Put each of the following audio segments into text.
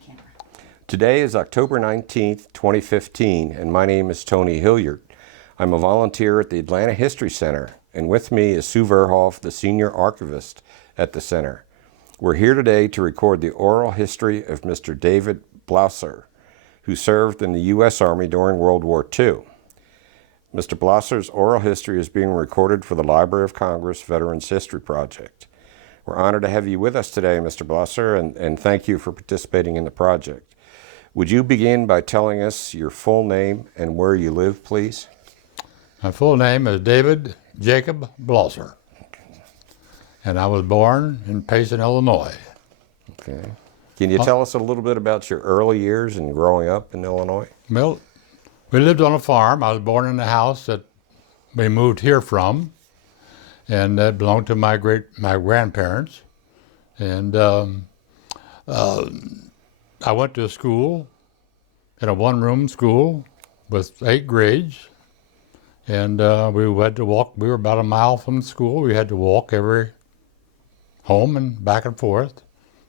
camera. Today is October 19th, 2015, and my name is Tony Hilliard. I'm a volunteer at the Atlanta History Center, and with me is Sue Verhoff, the senior archivist at the center. We're here today to record the oral history of Mr. David Blauser, who served in the U.S. Army during World War II. Mr. Blauser's oral history is being recorded for the Library of Congress Veterans History Project. We're honored to have you with us today, Mr. Blauser, and thank you for participating in the project. Would you begin by telling us your full name and where you live, please? My full name is David Jacob Blauser, and I was born in Payson, Illinois. Okay. Can you tell us a little bit about your early years and growing up in Illinois? Well, we lived on a farm. I was born in the house that we moved here from, and that belonged to my grandparents. And I went to a school, in a one-room school with 8 grades, and we had to walk. We were about a mile from the school. We had to walk every home and back and forth.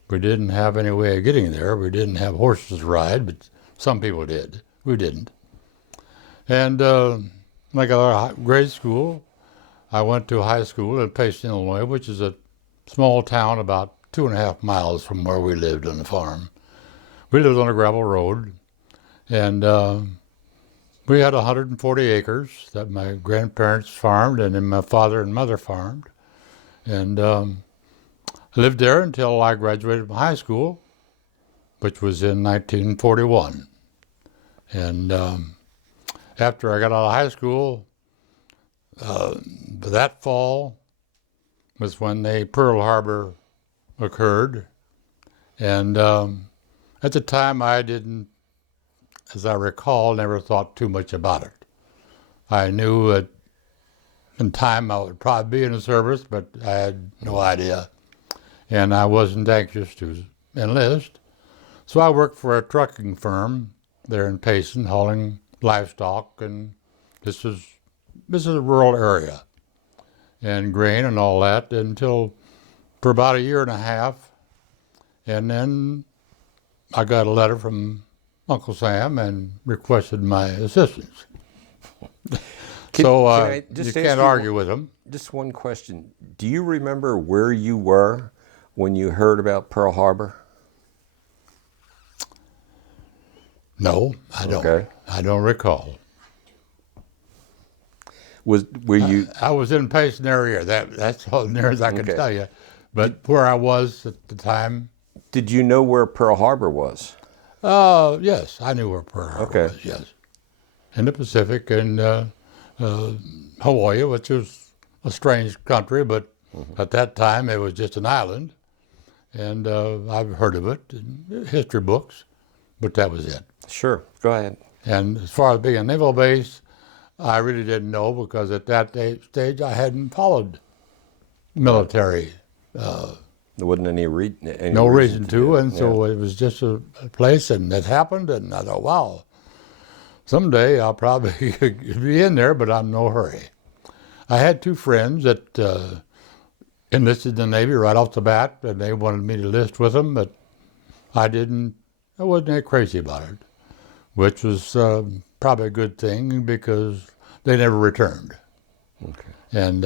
We didn't have any way of getting there. We didn't have horses to ride, but some people did. We didn't. And when I got out of grade school, I went to high school in Payson, Illinois, which is a small town about 2.5 miles from where we lived on the farm. We lived on a gravel road, and we had 140 acres that my grandparents farmed, and then my father and mother farmed. And I lived there until I graduated from high school, which was in 1941. And after I got out of high school, that fall was when the Pearl Harbor occurred. And at the time, I didn't, as I recall, never thought too much about it. I knew that in time I would probably be in the service, but I had no idea. And I wasn't anxious to enlist. So I worked for a trucking firm there in Payson, hauling livestock, and this is a rural area, and grain and all that, until for about 1.5 years. And then I got a letter from Uncle Sam and requested my assistance. So you can't argue with him. Just one question. Do you remember where you were when you heard about Pearl Harbor? No, I don't. Okay. I don't recall. Were you? I was in Payson area. That's all near as I can tell you. But where I was at the time. Did you know where Pearl Harbor was? Yes, I knew where Pearl Harbor was. Yes, in the Pacific, and Hawaii, which was a strange country, but at that time it was just an island. And I've heard of it in history books, but that was it. Sure, go ahead. And as far as being a naval base, I really didn't know, because at that stage I hadn't followed military. There wasn't any no reason to, and so it was just a place, and it happened, and I thought, wow, someday I'll probably be in there, but I'm in no hurry. I had 2 friends that enlisted in the Navy right off the bat, and they wanted me to enlist with them, but I wasn't that crazy about it, which was probably a good thing, because they never returned. Okay. And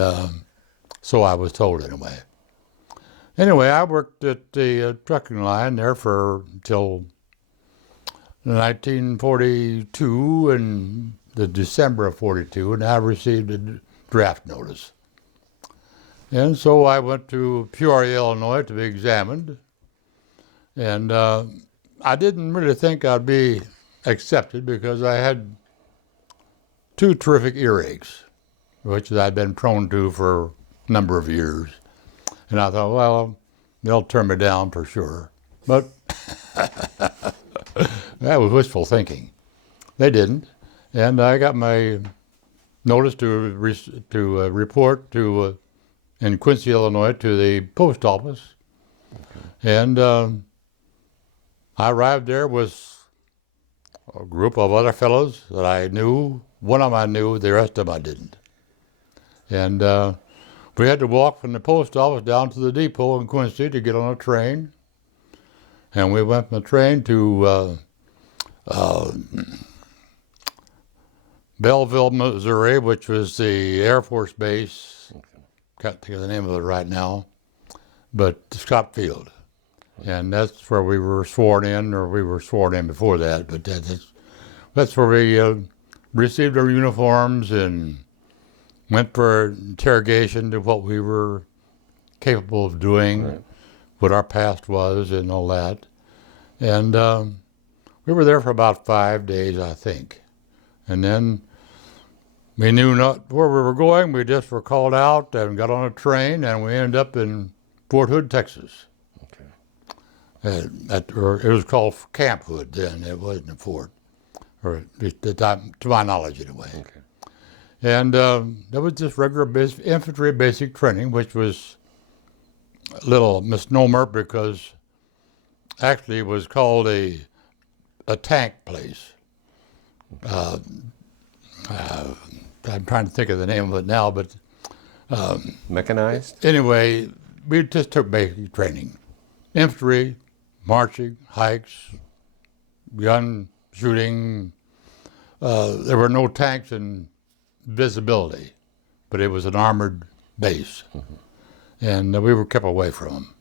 so I was told anyway. Anyway, I worked at the trucking line there until 1942 and the December of 42, and I received a draft notice. And so I went to Peoria, Illinois to be examined. And I didn't really think I'd be accepted, because I had 2 terrific earaches, which I'd been prone to for a number of years. And I thought, well, they'll turn me down for sure. But that was wishful thinking. They didn't. And I got my notice to report in Quincy, Illinois, to the post office. Okay. And I arrived there with a group of other fellows that I knew. One of them I knew, the rest of them I didn't. And we had to walk from the post office down to the depot in Quincy to get on a train. And we went from the train to Belleville, Missouri, which was the Air Force base. Can't think of the name of it right now, but Scott Field. And that's where we were sworn in, or we were sworn in before that, but that's where we received our uniforms and went for interrogation to what we were capable of doing, right, what our past was and all that. And we were there for about 5 days, I think. And then we knew not where we were going. We just were called out and got on a train, and we ended up in Fort Hood, Texas. Or it was called Camp Hood then. It wasn't a fort, or at the time, to my knowledge anyway. Okay. And that was just regular infantry basic training, which was a little misnomer because actually it was called a tank place. I'm trying to think of the name of it now, but mechanized. Anyway, we just took basic training, infantry, marching, hikes, gun shooting. There were no tanks in visibility, but it was an armored base, and we were kept away from them.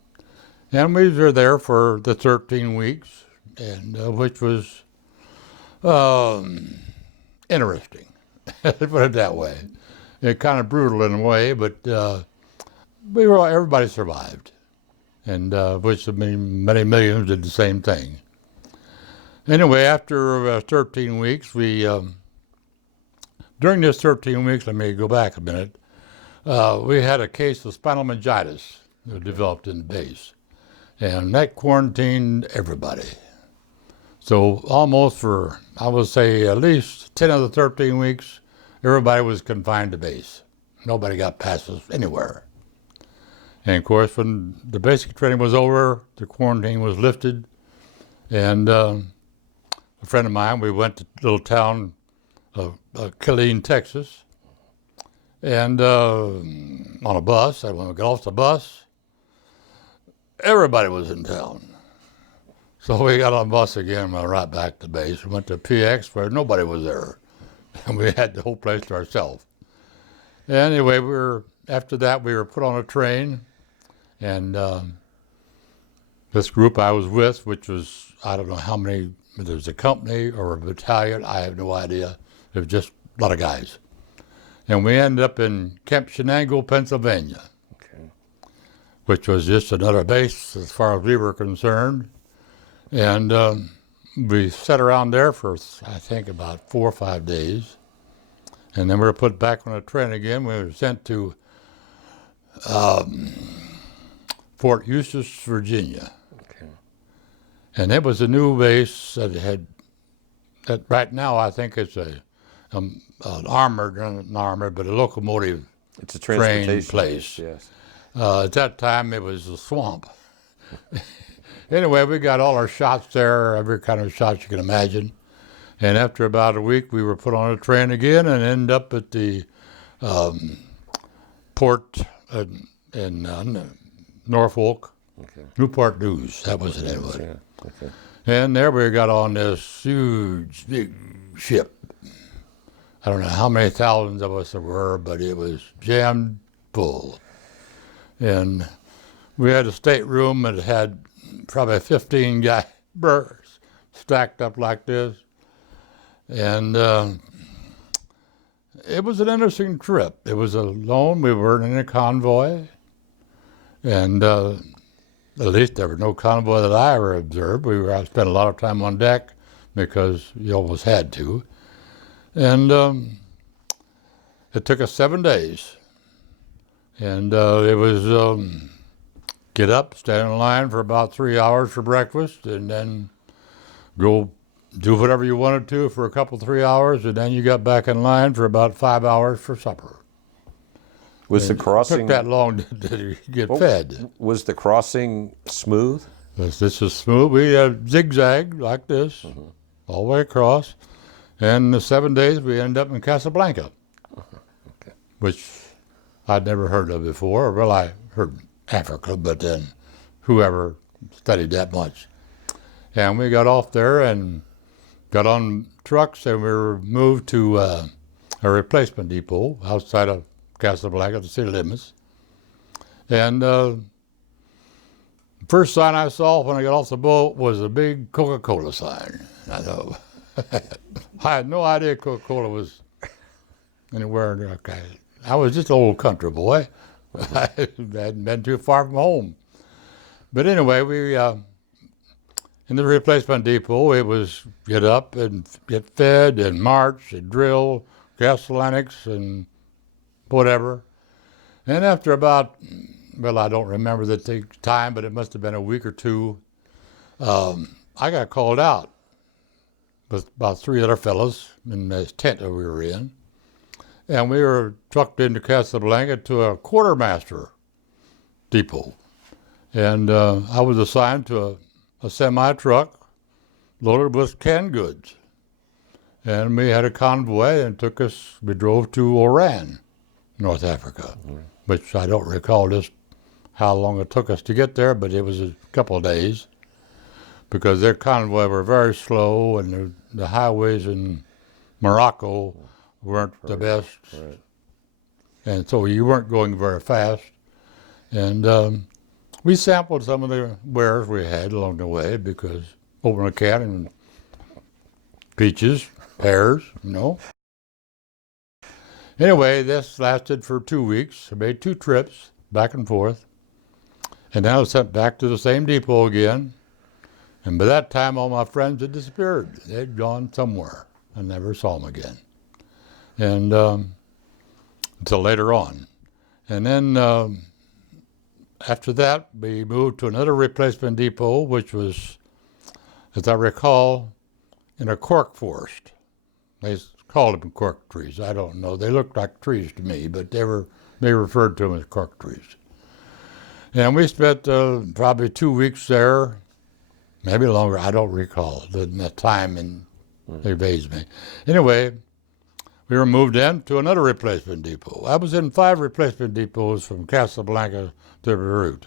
And we were there for the 13 weeks, and which was interesting, let's put it that way. It kind of brutal in a way, but everybody survived, and which many millions did the same thing. Anyway, after 13 weeks, during this 13 weeks, let me go back a minute, we had a case of spinal meningitis that developed in the base, and that quarantined everybody. So almost for, I would say, at least 10 of the 13 weeks, everybody was confined to base. Nobody got passes anywhere. And of course, when the basic training was over, the quarantine was lifted, and a friend of mine, we went to a little town of Killeen, Texas, and on a bus. And when we got off the bus, everybody was in town. So we got on the bus again, went right back to base. We went to PX where nobody was there, and we had the whole place to ourselves. Anyway, after that we were put on a train, and this group I was with, which was, I don't know how many, whether it was a company or a battalion, I have no idea. It was just a lot of guys. And we ended up in Camp Shenango, Pennsylvania, which was just another base as far as we were concerned. And we sat around there for, I think, about 4 or 5 days. And then we were put back on a train again. We were sent to Fort Eustis, Virginia. Okay. And it was a new base that right now I think it's an armored, not an armored, but a locomotive it's a transportation train place. Yes. At that time it was a swamp. Anyway, we got all our shots there, every kind of shots you can imagine. And after about a week, we were put on a train again and ended up at the port in Norfolk, Newport News. That was it anyway. Yeah. Okay. And there we got on this huge, big ship. I don't know how many thousands of us there were, but it was jammed full. And we had a stateroom that had probably 15 guy berths stacked up like this. And it was an interesting trip. It was alone. We weren't in a convoy. And at least there was no convoy that I ever observed. I spent a lot of time on deck because you almost had to. And it took us 7 days. And it was get up, stand in line for about 3 hours for breakfast, and then go do whatever you wanted to for a couple, 3 hours, and then you got back in line for about 5 hours for supper. Was the crossing... It took that long to get fed. Was the crossing smooth? Yes, this is smooth. We had zigzag like this, all the way across. And the 7 days we ended up in Casablanca, which I'd never heard of before. Well, I heard Africa, but then whoever studied that much. And we got off there and got on trucks, and we were moved to a replacement depot outside of Casablanca, the city limits. And first sign I saw when I got off the boat was a big Coca-Cola sign. I thought, I had no idea Coca-Cola was anywhere. Okay. I was just an old country boy. I hadn't been too far from home. But anyway, we in the replacement depot, it was get up and get fed and march and drill, gasolinics and whatever. And after about, well, I don't remember the time, but it must have been a week or two, I got called out with about 3 other fellows in this tent that we were in. And we were trucked into Casablanca to a quartermaster depot. And I was assigned to a semi-truck loaded with canned goods. And we had a convoy and we drove to Oran, North Africa, which I don't recall just how long it took us to get there, but it was a couple of days because their convoy were very slow and the highways in Morocco weren't the best. Right. And so you weren't going very fast. And we sampled some of the wares we had along the way because open a can and peaches, pears, you know. Anyway, this lasted for 2 weeks. I made 2 trips back and forth. And then I was sent back to the same depot again. And by that time, all my friends had disappeared. They'd gone somewhere. I never saw them again. And until later on. And then after that, we moved to another replacement depot, which was, as I recall, in a cork forest. They called them cork trees. I don't know. They looked like trees to me, but they referred to them as cork trees. And we spent probably 2 weeks there, maybe longer. I don't recall. The time evades me. Anyway, we were moved in to another replacement depot. I was in 5 replacement depots from Casablanca to Beirut.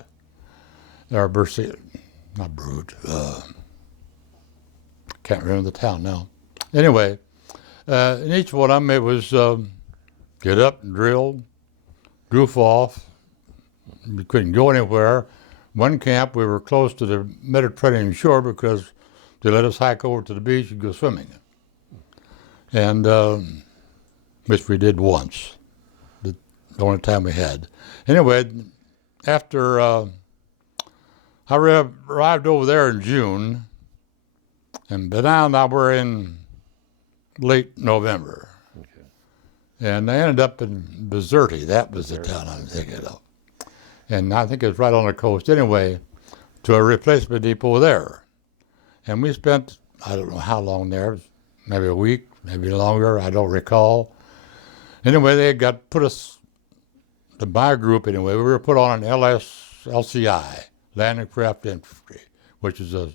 Or Bracciano, not Beirut. Can't remember the town now. Anyway, in each one of them it was get up and drill, goof off. We couldn't go anywhere. One camp, we were close to the Mediterranean shore because they let us hike over to the beach and go swimming. And which we did once, the only time we had. Anyway, after I arrived over there in June, and by now we're in late November. Okay. And I ended up in Bizerti. That was the town I was thinking of. And I think it was right on the coast anyway, to a replacement depot there. And we spent, I don't know how long there, maybe a week, maybe longer, I don't recall. Anyway, they got put us, to my group anyway, we were put on an LCI, Land and Craft Infantry, which is a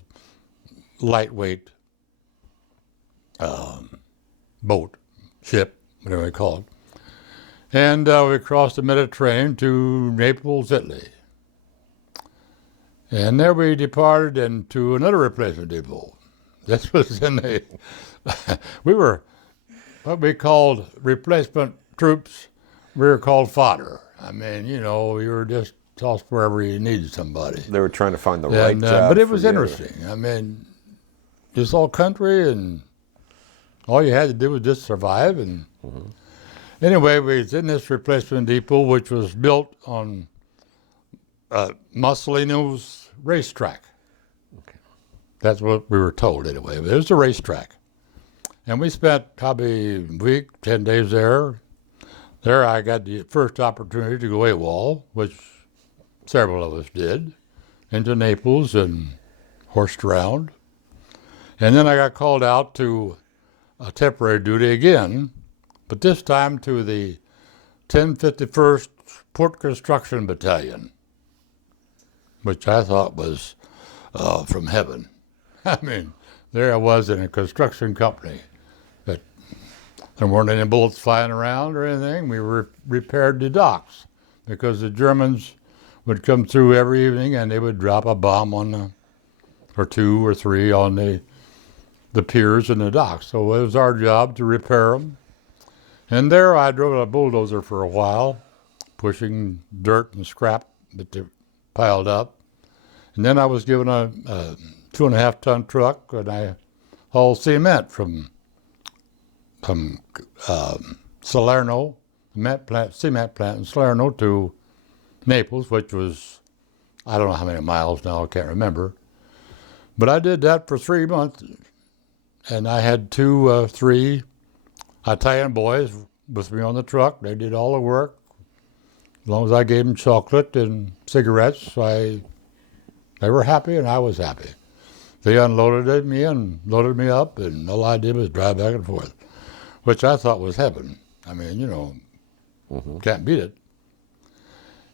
lightweight boat, ship, whatever they call it. And we crossed the Mediterranean to Naples, Italy. And there we departed into another replacement depot. This was in the, we were what we called replacement troops. We were called fodder. I mean, you know, we were just tossed wherever you needed somebody. They were trying to find the right job. But it was interesting. I mean, this all country, and all you had to do was just survive. And anyway, we was in this replacement depot, which was built on Mussolini's racetrack. Okay. That's what we were told anyway. But it was a racetrack. And we spent probably a week, 10 days there. There I got the first opportunity to go AWOL, which several of us did, into Naples and horsed around. And then I got called out to a temporary duty again, but this time to the 1051st Port Construction Battalion, which I thought was from heaven. I mean, there I was in a construction company. There weren't any bullets flying around or anything. We repaired the docks because the Germans would come through every evening and they would drop a bomb on or 2 or 3 on the piers and the docks. So it was our job to repair them. And there I drove a bulldozer for a while, pushing dirt and scrap that they piled up. And then I was given a 2.5-ton truck, and I hauled cement from Salerno, cement plant in Salerno to Naples, which was, I don't know how many miles now, I can't remember. But I did that for 3 months, and I had 3 Italian boys with me on the truck. They did all the work. As long as I gave them chocolate and cigarettes, they were happy and I was happy. They unloaded me and loaded me up, and all I did was drive back and forth, which I thought was heaven. I mean, can't beat it.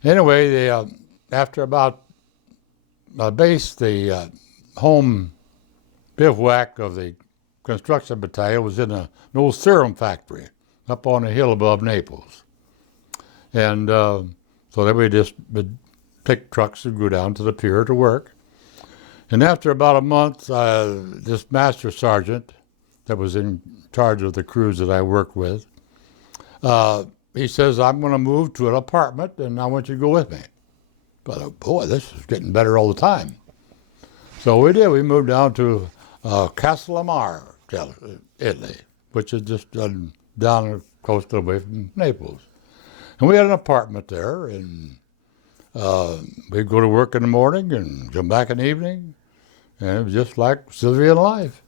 Anyway, after about the home bivouac of the construction battalion was in an old serum factory up on a hill above Naples. And so then we just would take trucks and go down to the pier to work. And after about a month, this master sergeant that was in charge of the crews that I worked with, he says, I'm going to move to an apartment and I want you to go with me. But boy, this is getting better all the time. So we did. We moved down to Casablanca, Italy, which is just down the coast away from Naples. And we had an apartment there, and we'd go to work in the morning and come back in the evening, and it was just like civilian life.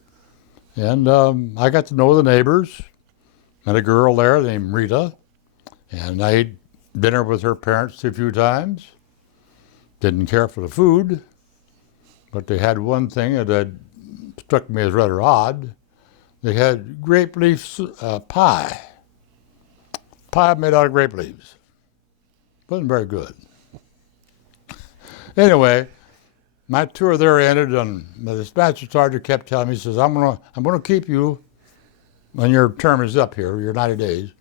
And I got to know the neighbors. Met a girl there named Rita, and I ate dinner with her parents a few times. Didn't care for the food, but they had one thing that had struck me as rather odd. They had grape leaf pie. Pie made out of grape leaves. Wasn't very good. Anyway, my tour there ended, and the dispatcher sergeant kept telling me, he says, I'm gonna keep you when your term is up here, your 90 days.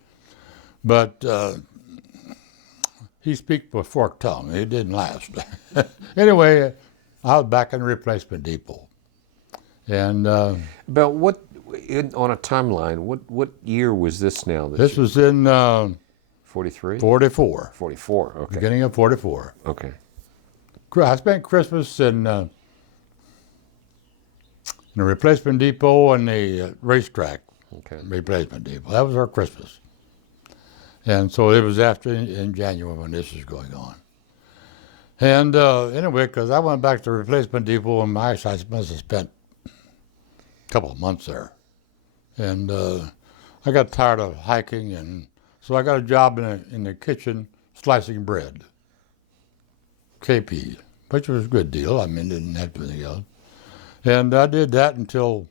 But he speaks with forked tongue. It didn't last. Anyway, I was back in the replacement depot. And About on a timeline, what year was this now? This was in 43? 44. 44, okay. Beginning of 44. Okay. I spent Christmas in the replacement depot and the racetrack replacement depot. That was our Christmas. And so it was in January when this was going on. And anyway, because I went back to the replacement depot, and I must have spent a couple of months there. And I got tired of hiking, and so I got a job in the kitchen slicing bread. KP, which was a good deal. I mean, didn't have to do anything else. And I did that until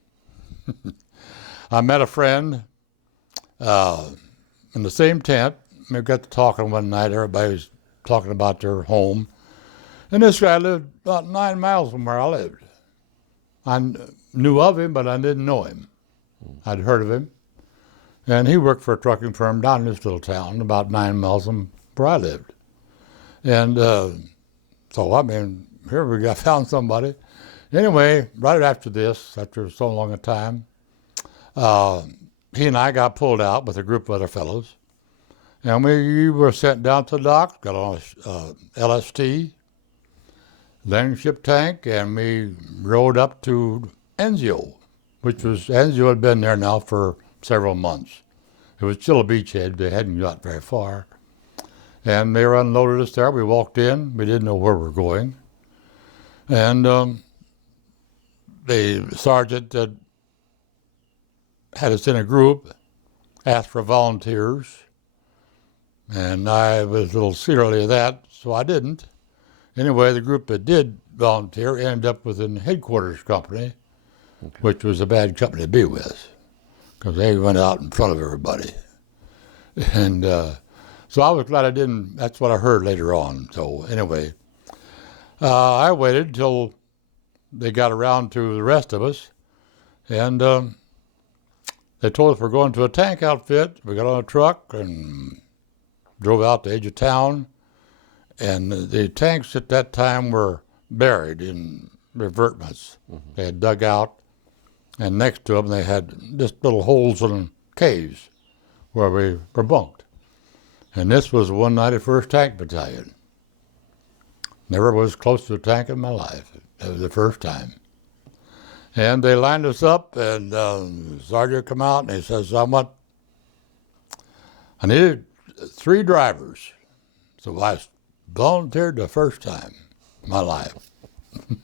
I met a friend in the same tent. We got to talking one night. Everybody was talking about their home. And this guy lived about 9 miles from where I lived. I knew of him, but I didn't know him. I'd heard of him. And he worked for a trucking firm down in this little town, about 9 miles from where I lived. And so, I mean, here we got found somebody. Anyway, right after this, after so long a time, he and I got pulled out with a group of other fellows. And we were sent down to the dock, got on a LST, landing ship tank, and we rode up to Anzio, Anzio had been there now for several months. It was still a beachhead. They hadn't got very far. And they unloaded us there. We walked in. We didn't know where we were going. And the sergeant that had us in a group asked for volunteers. And I was a little silly of that, so I didn't. Anyway, the group that did volunteer ended up with an headquarters company, which was a bad company to be with, because they went out in front of everybody. And so I was glad I didn't. That's what I heard later on. So anyway, I waited until they got around to the rest of us, and they told us we're going to a tank outfit. We got on a truck and drove out the edge of town, and the tanks at that time were buried in revetments. They had dug out, and next to them they had just little holes and caves where we were bunked. And this was the 191st Tank Battalion. Never was close to a tank in my life. That was the first time. And they lined us up, and the sergeant come out, and he says, I needed 3 drivers. So I volunteered the first time in my life.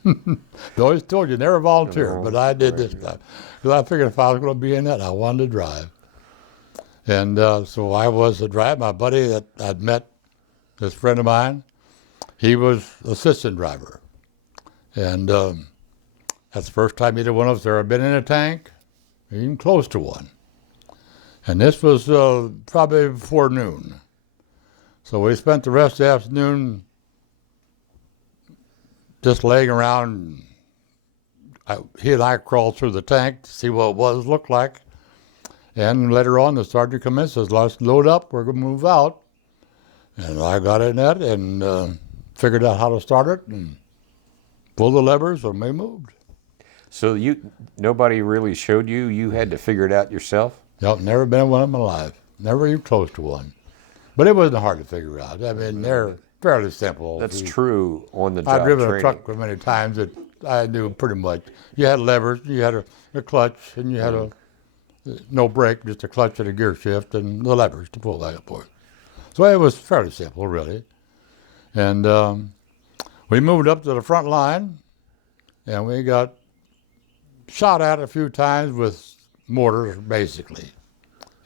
I always told you, never volunteer, but I did this time. Because I figured if I was going to be in it, I wanted to drive. And so I was the driver. My buddy that I'd met, this friend of mine, he was assistant driver. And that's the first time either one of us ever been in a tank, even close to one. And this was probably before noon. So we spent the rest of the afternoon just laying around. He and I crawled through the tank to see what it looked like. And later on, the sergeant come in and says, let's load up, we're going to move out. And I got in that and figured out how to start it and pull the levers, and we moved. So nobody really showed you? You had to figure it out yourself? Yep, never been in one in my life. Never even close to one. But it wasn't hard to figure out. I mean, they're fairly simple. That's true on the job I've driven training. a truck for many times that I knew pretty much. You had levers, you had a clutch, and you had no brake, just a clutch and a gear shift, and the levers to pull back and forth. So it was fairly simple, really. And we moved up to the front line, and we got shot at a few times with mortars, basically.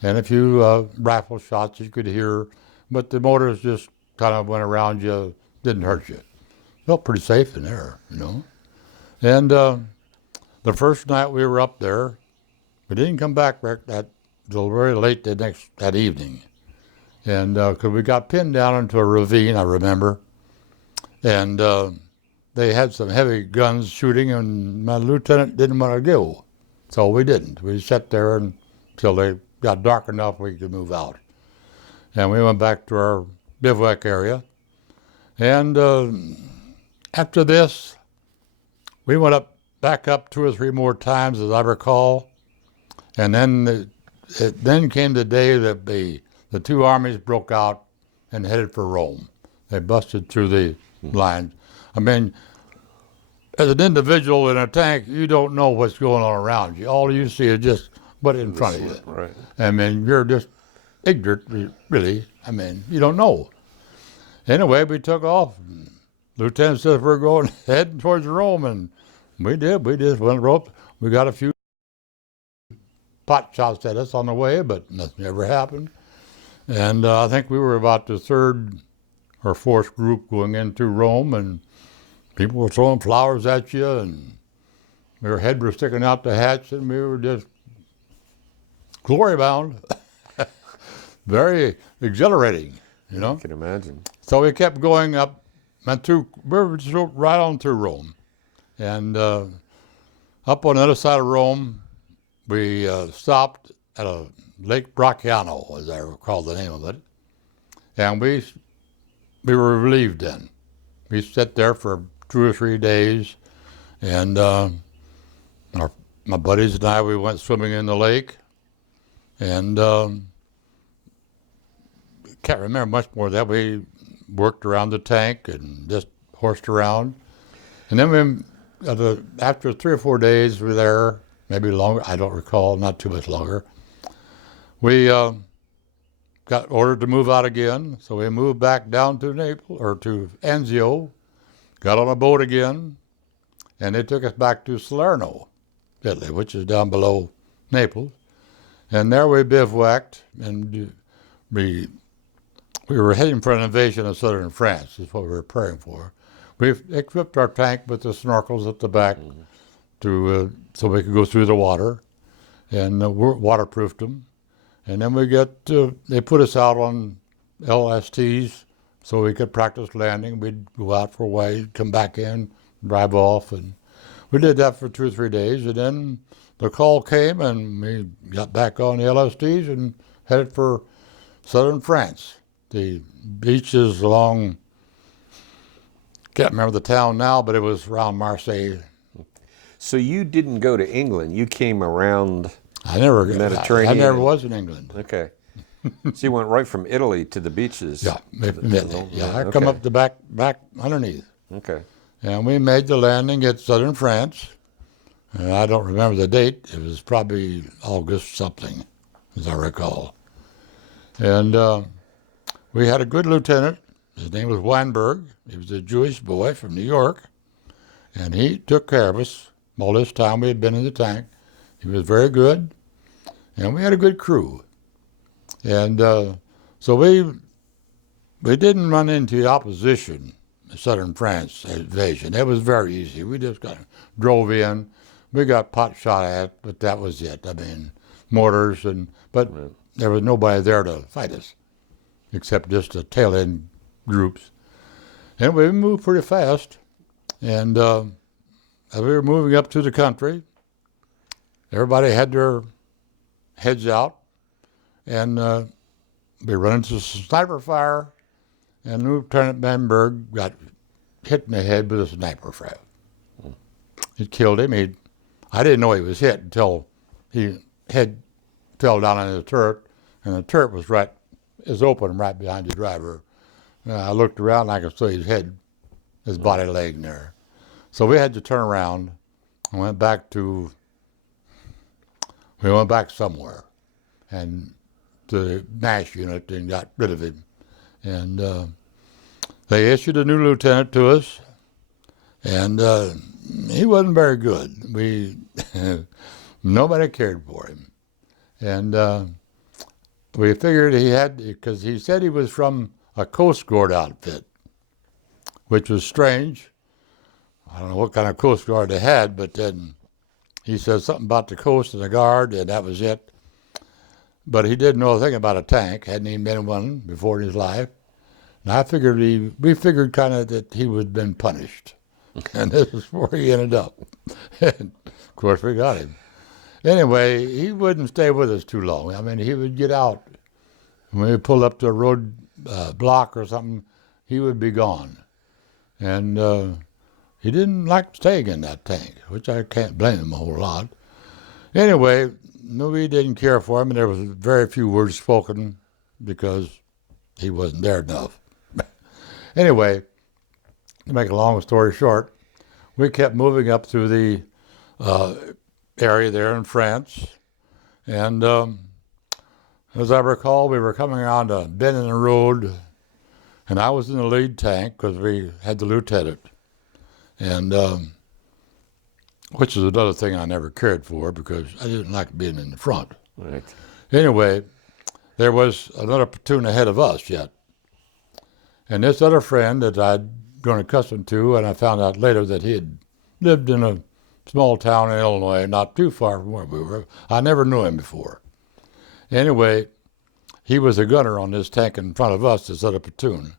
And a few rifle shots you could hear, but the mortars just kind of went around you, didn't hurt you. Felt pretty safe in there, you know. And the first night we were up there, we didn't come back till very late that evening. And because we got pinned down into a ravine, I remember. And they had some heavy guns shooting, and my lieutenant didn't want to go. So we didn't. We sat there until they got dark enough we could move out. And we went back to our bivouac area. And after this, we went back up 2 or 3 more times, as I recall. And then then came the day that the 2 armies broke out and headed for Rome. They busted through the lines. I mean, as an individual in a tank, you don't know what's going on around you. All you see is just what's in front of you. Right. I mean, you're just ignorant, really. I mean, you don't know. Anyway, we took off. Lieutenant said we're heading towards Rome, and we did. We just went rope. We got a few pot shots at us on the way, but nothing ever happened. And I think we were about the 3rd or 4th group going into Rome, and people were throwing flowers at you, and our head was sticking out the hatch, and we were just glory bound. Very exhilarating, you know. I can imagine. So we kept going up, we were just right on through Rome. And up on the other side of Rome, we stopped at a Lake Bracciano, as I recall the name of it. And we were relieved then. We sat there for 2 or 3 days, and my buddies and I, we went swimming in the lake, and can't remember much more of that. We worked around the tank and just horsed around. And then after 3 or 4 days we were there, maybe longer, I don't recall, not too much longer, we got ordered to move out again. So we moved back down to Naples, or to Anzio, got on a boat again, and they took us back to Salerno, Italy, which is down below Naples. And there we bivouacked, and we were heading for an invasion of southern France, is what we were preparing for. We equipped our tank with the snorkels at the back so we could go through the water, and waterproofed them. And then they put us out on LSTs so we could practice landing. We'd go out for a while, come back in, drive off, and we did that for 2 or 3 days. And then the call came, and we got back on the LSTs and headed for southern France. The beaches along, can't remember the town now, but it was around Marseille So you didn't go to England. You came around I never, Mediterranean. I never was in England. Okay. So you went right from Italy to the beaches. Yeah, I Okay. come up the back underneath. Okay. And we made the landing at southern France. And I don't remember the date. It was probably August something, as I recall. And we had a good lieutenant. His name was Weinberg. He was a Jewish boy from New York. And he took care of us all this time we had been in the tank. He was very good. And we had a good crew. And so we didn't run into the opposition, the southern France invasion. It was very easy. We just kind of drove in. We got pot shot at, but that was it. I mean, mortars, but there was nobody there to fight us, except just the tail end groups. And we moved pretty fast. And as we were moving up to the country, everybody had their heads out. And we run into sniper fire, and Lieutenant Bemberg got hit in the head with a sniper fire. It killed him. I didn't know he was hit until his head fell down in the turret, and the turret was open right behind the driver. And I looked around, and I could see his head, his body laying there. So we had to turn around and went back somewhere, and to the MASH unit and got rid of him. And they issued a new lieutenant to us, and he wasn't very good. Nobody cared for him. And we figured because he said he was from a Coast Guard outfit, which was strange. I don't know what kind of Coast Guard they had, but then he said something about the coast and the guard, and that was it. But he didn't know a thing about a tank, hadn't even been in one before in his life. And we figured kind of that he would have been punished. And this is where he ended up. And of course, we got him. Anyway, he wouldn't stay with us too long. I mean, he would get out. When we pulled up to a road block or something, he would be gone. And he didn't like staying in that tank, which I can't blame him a whole lot. Anyway, nobody didn't care for him, and there was very few words spoken because he wasn't there enough. Anyway, to make a long story short, we kept moving up through the area there in France, and as I recall, we were coming around a bend in the road, and I was in the lead tank because we had the lieutenant, and which is another thing I never cared for because I didn't like being in the front. Right. Anyway, there was another platoon ahead of us yet. And this other friend that I'd grown accustomed to, and I found out later that he had lived in a small town in Illinois, not too far from where we were. I never knew him before. Anyway, he was a gunner on this tank in front of us, this other platoon.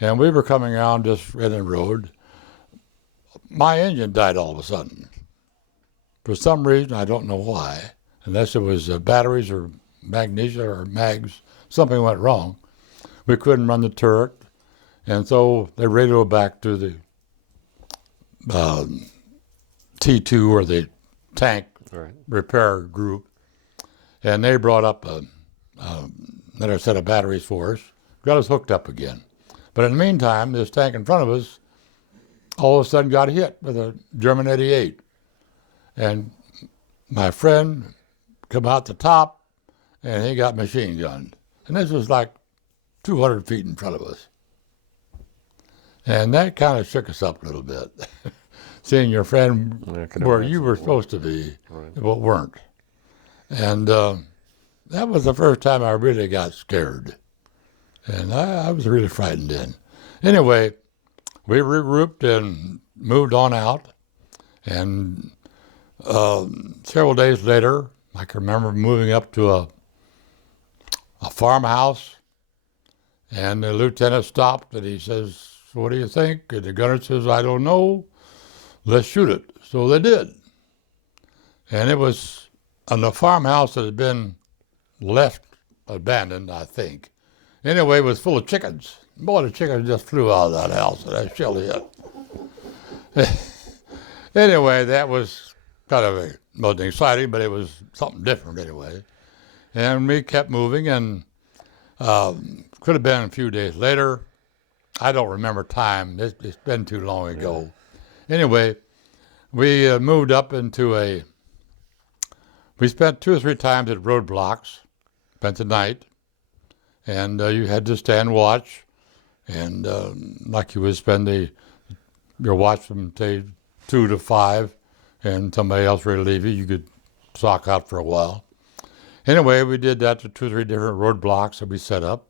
And we were coming around just in the road. My engine died all of a sudden. For some reason, I don't know why, unless it was batteries or magnesia or mags, something went wrong. We couldn't run the turret, and so they radioed back to the T2 or the tank repair group, and they brought up another set of batteries for us, got us hooked up again. But in the meantime, this tank in front of us all of a sudden got hit with a German 88. And my friend come out the top, and he got machine gunned. And this was like 200 feet in front of us. And that kind of shook us up a little bit, seeing your friend where you were supposed to be, but weren't. And that was the first time I really got scared. And I was really frightened then. Anyway, we regrouped and moved on out. And several days later, I can remember moving up to a farmhouse, and the lieutenant stopped and he says, "So what do you think?" And the gunner says, "I don't know. Let's shoot it." So they did. And it was on the farmhouse that had been left abandoned, I think. Anyway, it was full of chickens. Boy, the chickens just flew out of that house and that shell hit. Anyway, that was kind of wasn't exciting, but it was something different anyway. And we kept moving, and could have been a few days later. I don't remember time. It's been too long ago. Anyway, we moved up into we spent 2 or 3 times at roadblocks, spent the night, and you had to stand watch, and like you would spend your watch from, say, 2 to 5, and somebody else relieve you, you could sock out for a while. Anyway, we did that to 2 or 3 different roadblocks that we set up,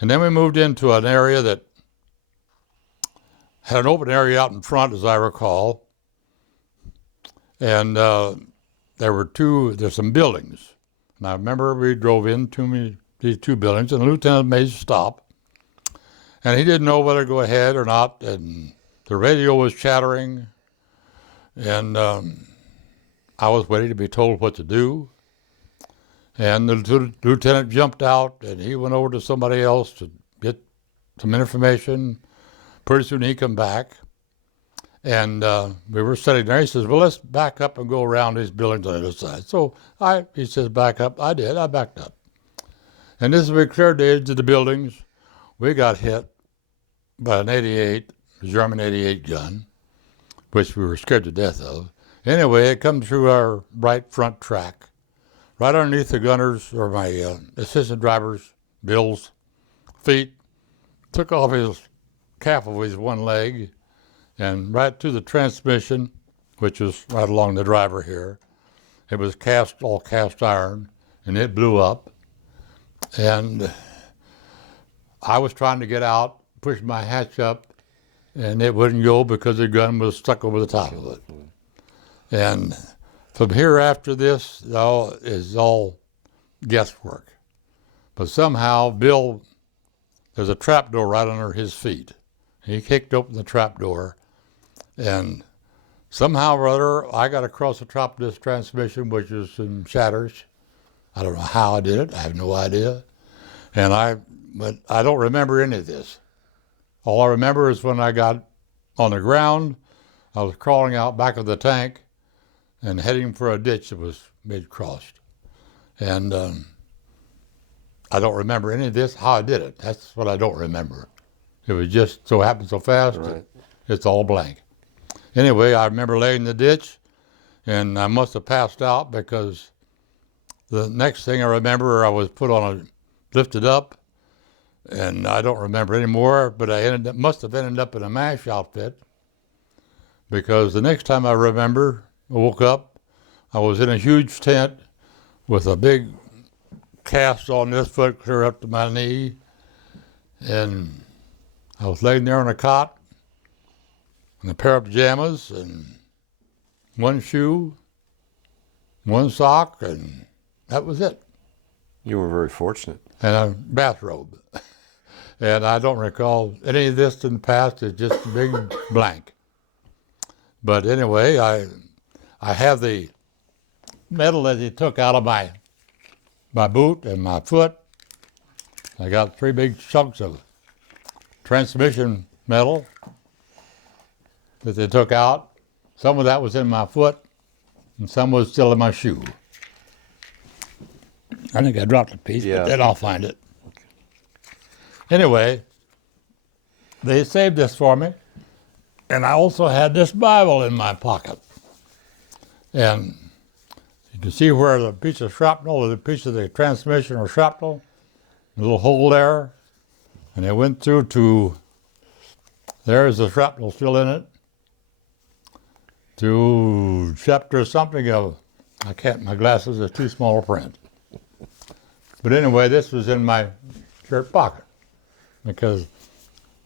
and then we moved into an area that had an open area out in front, as I recall, and there's some buildings. And I remember we drove into these 2 buildings, and the lieutenant made us stop, and he didn't know whether to go ahead or not, and the radio was chattering, and I was waiting to be told what to do, and the lieutenant jumped out, and he went over to somebody else to get some information. Pretty soon he come back, and we were sitting there. He says, well, let's back up and go around these buildings on the other side. So he says, back up. I did. I backed up. And as we cleared the edge of the buildings, we got hit by an German 88 gun, which we were scared to death of. Anyway, it come through our right front track, right underneath the gunner's, or my assistant driver's, Bill's feet, took off his calf of his one leg, and right to the transmission, which was right along the driver here. It was all cast iron, and it blew up. And I was trying to get out, push my hatch up, and it wouldn't go because the gun was stuck over the top of it. And from here after this, is all guesswork. But somehow, Bill, there's a trap door right under his feet. He kicked open the trap door, and somehow or other, I got across the top of this transmission, which is in shatters. I don't know how I did it. I have no idea. But I don't remember any of this. All I remember is when I got on the ground, I was crawling out back of the tank and heading for a ditch that was mid-crossed. And I don't remember any of this, how I did it. That's what I don't remember. It was just so happened so fast, right. It's all blank. Anyway, I remember laying in the ditch, and I must have passed out because the next thing I remember, I was lifted up, and I don't remember anymore, but must have ended up in a MASH outfit, because the next time I woke up, I was in a huge tent with a big cast on this foot clear up to my knee, and I was laying there on a cot in a pair of pajamas and one shoe, one sock, and that was it. You were very fortunate. And a bathrobe. And I don't recall any of this in the past. It's just a big blank. But anyway, I have the metal that he took out of my boot and my foot. I got 3 big chunks of transmission metal that they took out. Some of that was in my foot, and some was still in my shoe. I think I dropped a piece, but then I'll find it. Anyway, they saved this for me, and I also had this Bible in my pocket. And you can see where the piece of shrapnel or the piece of the transmission or shrapnel, a little hole there, and it went through to, there's the shrapnel still in it, to chapter something of, my glasses are too small to print. But anyway, this was in my shirt pocket, because the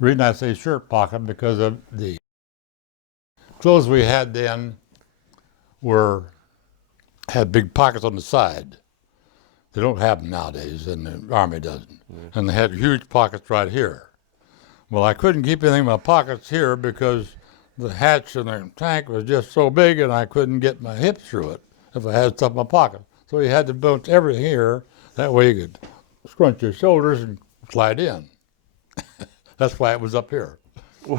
reason I say shirt pocket, because of the clothes we had then had big pockets on the side. They don't have them nowadays, and the Army doesn't. And they had huge pockets right here. Well, I couldn't keep anything in my pockets here because the hatch in the tank was just so big, and I couldn't get my hips through it if I had stuff in my pocket. So you had to put everything here. That way you could scrunch your shoulders and slide in. That's why it was up here. Well,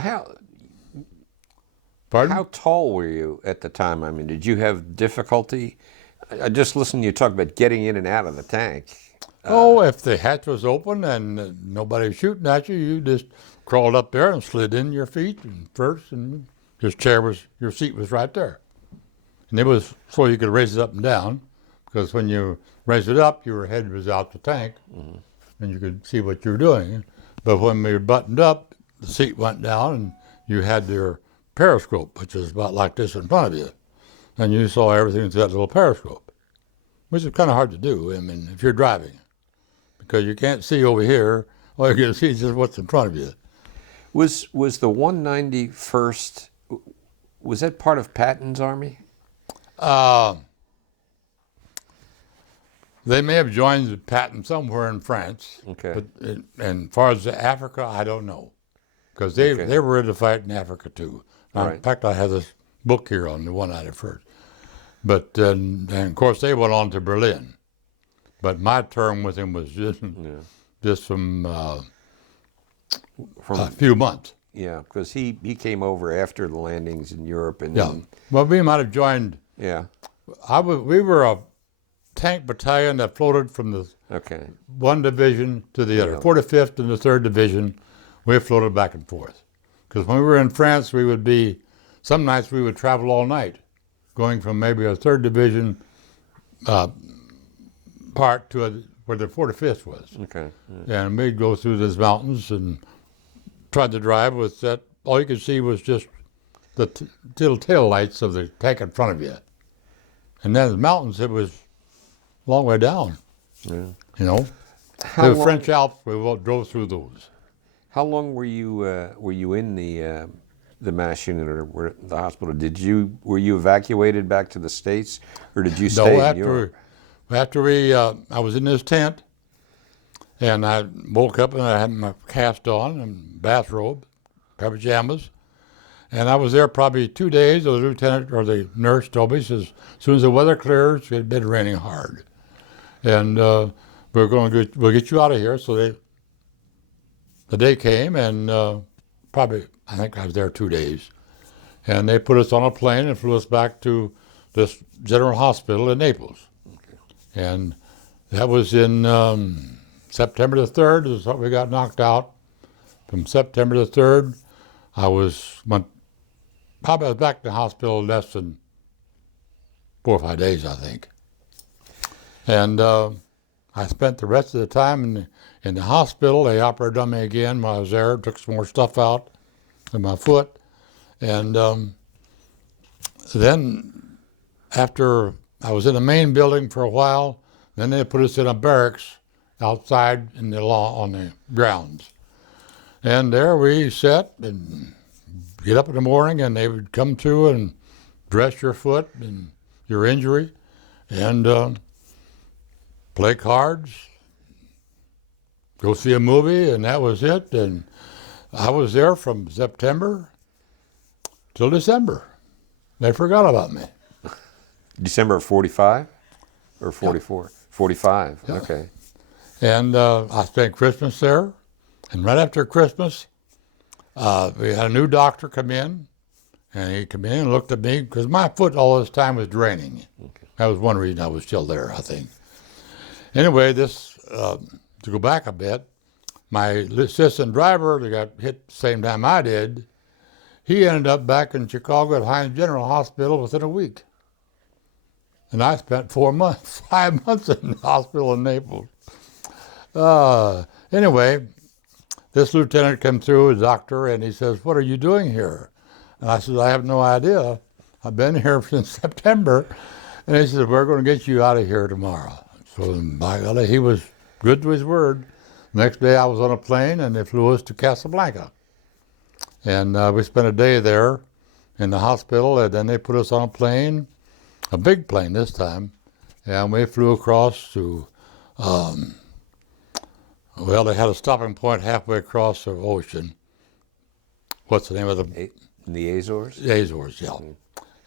Pardon? How tall were you at the time? I mean, did you have difficulty? I just listened to you talk about getting in and out of the tank. Oh, if the hatch was open and nobody was shooting at you, you just crawled up there and slid in your feet and first, and your seat was right there. And it was so you could raise it up and down, because when you raised it up, your head was out the tank, and you could see what you were doing. But when we were buttoned up, the seat went down, and you had your periscope, which is about like this in front of you, and you saw everything through that little periscope, which is kind of hard to do. I mean, if you're driving, because you can't see over here, all you can see is just what's in front of you. Was the 191st, was that part of Patton's army? They may have joined Patton somewhere in France. Okay. But and as far as Africa, I don't know, because they were ready to fight in Africa too. Right. In fact, I have this book here on the 191st. But and of course they went on to Berlin. But my term with him was just from a few months. Yeah, because he came over after the landings in Europe, and Yeah. then, Well, we might have joined. yeah. We were a tank battalion that floated from the Okay. one division to the other. Yeah. 45th and the 3rd Division, we floated back and forth. Because when we were in France, some nights we would travel all night, going from maybe a 3rd Division part to where the 45th was. Okay. Yeah. And we'd go through those mountains and tried to drive with that. All you could see was just the little tail lights of the tank in front of you. And then the mountains, it was a long way down. Yeah. You know, How the long, French Alps, we drove through those. how long were you in the MASH unit or the hospital? Were you evacuated back to the States, or did you stay in Europe? After I was in this tent, and I woke up and I had my cast on and bathrobe, pajamas, and I was there probably 2 days. The lieutenant or the nurse told me, says, as soon as the weather clears, it had been raining hard, and we'll get you out of here. So the day came, and I think I was there 2 days, and they put us on a plane and flew us back to this general hospital in Naples. And that was in September the 3rd is what we got knocked out. From September the 3rd, I was back in the hospital less than 4 or 5 days, I think. And I spent the rest of the time in the hospital. They operated on me again when I was there, took some more stuff out of my foot. And then after I was in the main building for a while, then they put us in a barracks outside in the on the grounds. And there we sat and get up in the morning, and they would come through and dress your foot and your injury and play cards, go see a movie, and that was it. And I was there from September till December. They forgot about me. December of 45 or 44? Yeah. 45, yeah. Okay. And I spent Christmas there. And right after Christmas, we had a new doctor come in. And he came in and looked at me, because my foot all this time was draining. Okay. That was one reason I was still there, I think. Anyway, to go back a bit, my assistant driver that got hit the same time I did, he ended up back in Chicago at Hines General Hospital within a week. And I spent 5 months in the hospital in Naples. Anyway, this lieutenant came through, a doctor, and he says, "What are you doing here?" And I said, "I have no idea. I've been here since September." And he said, "We're going to get you out of here tomorrow." So by golly, he was good to his word. Next day I was on a plane, and they flew us to Casablanca. And we spent a day there in the hospital, and then they put us on a plane, a big plane this time, and we flew across to, they had a stopping point halfway across the ocean. What's the name of the Azores? The Azores, yeah. Mm-hmm.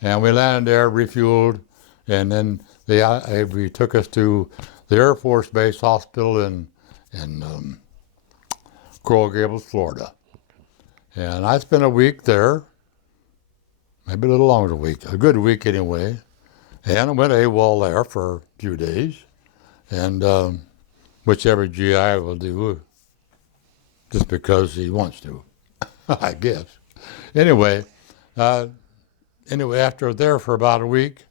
And we landed there, refueled, and then we took us to the Air Force Base Hospital in Coral Gables, Florida. And I spent a week there, maybe a little longer than a week, a good week anyway. And I went AWOL there for a few days, and which every GI will do just because he wants to, I guess. Anyway, after I was there for about a week,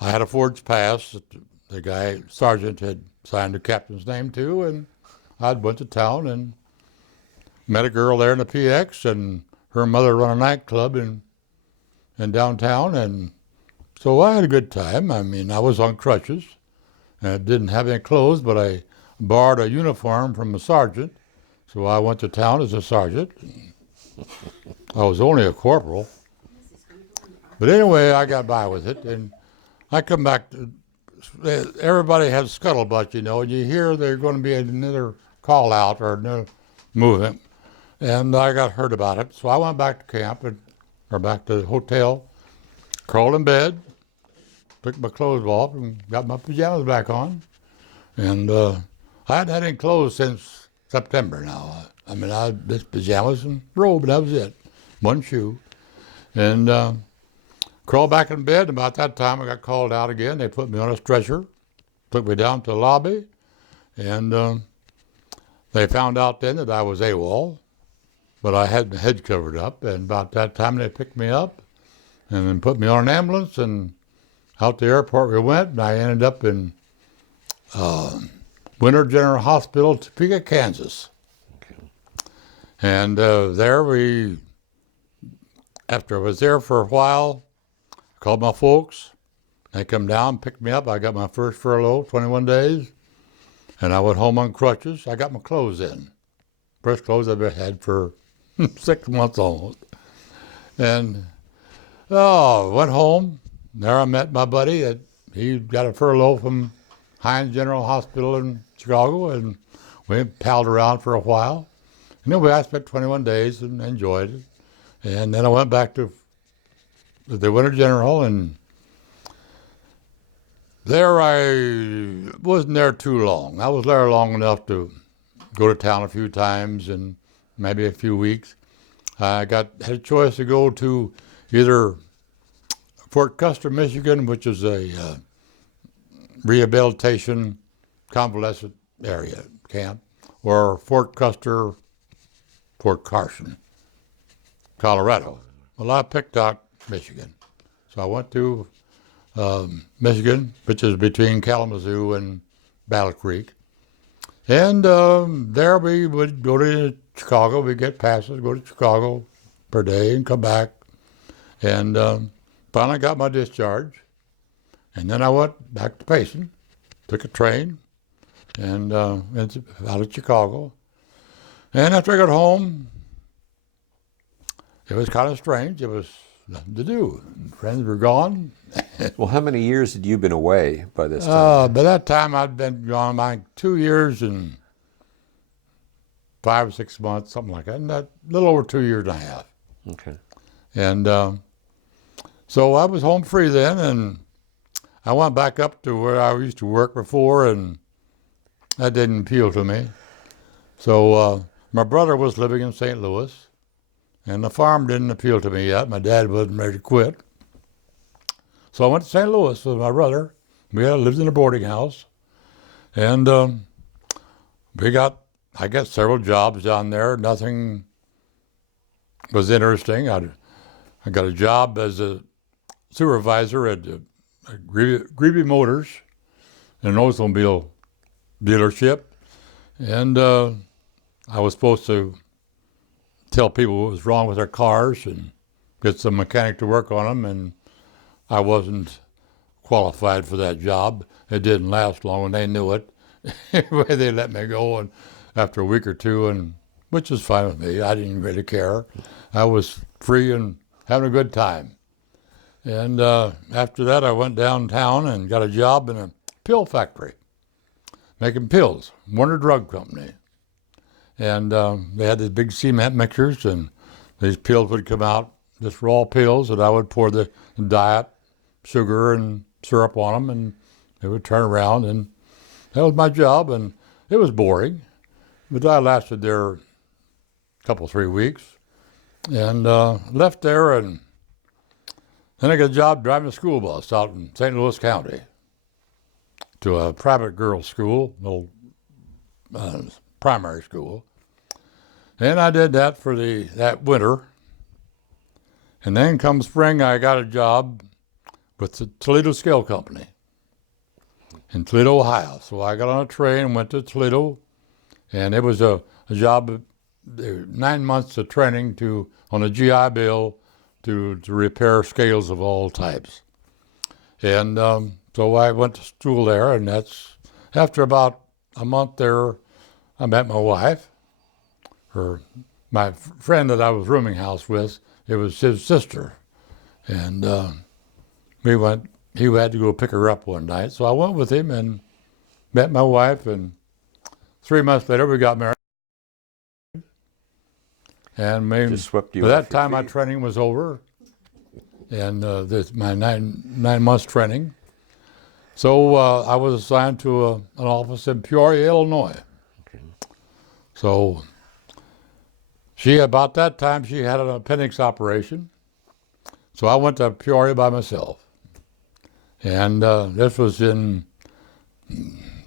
I had a forged pass that the guy, sergeant, had signed the captain's name to, and I went to town and met a girl there in the PX, and her mother run a nightclub in downtown, and so I had a good time. I mean, I was on crutches, and I didn't have any clothes, but I borrowed a uniform from a sergeant, so I went to town as a sergeant. I was only a corporal. But anyway, I got by with it, and I come back to, everybody has scuttlebutt, you know, and you hear there's going to be another call out or another movement, and I got heard about it. So I went back to camp, or back to the hotel, crawled in bed, took my clothes off, and got my pajamas back on. And I hadn't had any clothes since September now. I mean, I had just pajamas and robe, and that was it. One shoe. And crawled back in bed. About that time, I got called out again. They put me on a stretcher, took me down to the lobby, and they found out then that I was AWOL, but I had my head covered up. And about that time, they picked me up and then put me on an ambulance, and out to the airport we went, and I ended up in Winter General Hospital, Topeka, Kansas. Okay. And there after I was there for a while, I called my folks. They come down, picked me up. I got my first furlough, 21 days, and I went home on crutches. I got my clothes in. First clothes I've ever had for 6 months almost. And went home. There I met my buddy. He got a furlough from Hines General Hospital in Chicago, and we palled around for a while. And anyway, I spent 21 days and enjoyed it. And then I went back to the Winter General, and there I wasn't there too long. I was there long enough to go to town a few times and maybe a few weeks. I had a choice to go to either Fort Custer, Michigan, which is a rehabilitation convalescent area camp, or Fort Custer, Fort Carson, Colorado. Well, I picked out Michigan. So I went to Michigan, which is between Kalamazoo and Battle Creek. And there we would go to Chicago. We'd get passes, go to Chicago per day and come back. And finally got my discharge. And then I went back to Payson, took a train, and went out of Chicago. And after I got home, it was kind of strange. It was nothing to do. Friends were gone. Well, how many years had you been away by this time? By that time, I'd been gone like 2 years and 5 or 6 months, something like that. And a little over 2 years and a half. Okay. And so I was home free then, and I went back up to where I used to work before, and that didn't appeal to me. So my brother was living in St. Louis, and the farm didn't appeal to me yet. My dad wasn't ready to quit. So I went to St. Louis with my brother. We lived in a boarding house, and I got several jobs down there. Nothing was interesting. I got a job as a supervisor at Greeby Motors, an automobile dealership, and I was supposed to tell people what was wrong with their cars and get some mechanic to work on them, and I wasn't qualified for that job. It didn't last long, and they knew it. Anyway, they let me go, and after a week or two, and which was fine with me. I didn't really care. I was free and having a good time. And after that, I went downtown and got a job in a pill factory, making pills, Warner Drug Company. And they had these big cement mixers, and these pills would come out, just raw pills, and I would pour the diet, sugar, and syrup on them, and they would turn around, and that was my job, and it was boring. But I lasted there a couple, 3 weeks, and left there, and Then I got a job driving a school bus out in St. Louis County to a private girls' school, little primary school. And I did that for that winter. And then come spring, I got a job with the Toledo Scale Company in Toledo, Ohio. So I got on a train and went to Toledo, and it was a job, 9 months of training on a GI Bill to repair scales of all types. And so I went to school there, and after about a month there, I met my wife. My friend that I was rooming house with, it was his sister. And he had to go pick her up one night. So I went with him and met my wife, and 3 months later we got married. And Just swept you by off that your time my feet. training was over, and my nine months training. So I was assigned to an office in Peoria, Illinois. Okay. So about that time she had an appendix operation. So I went to Peoria by myself. And this was in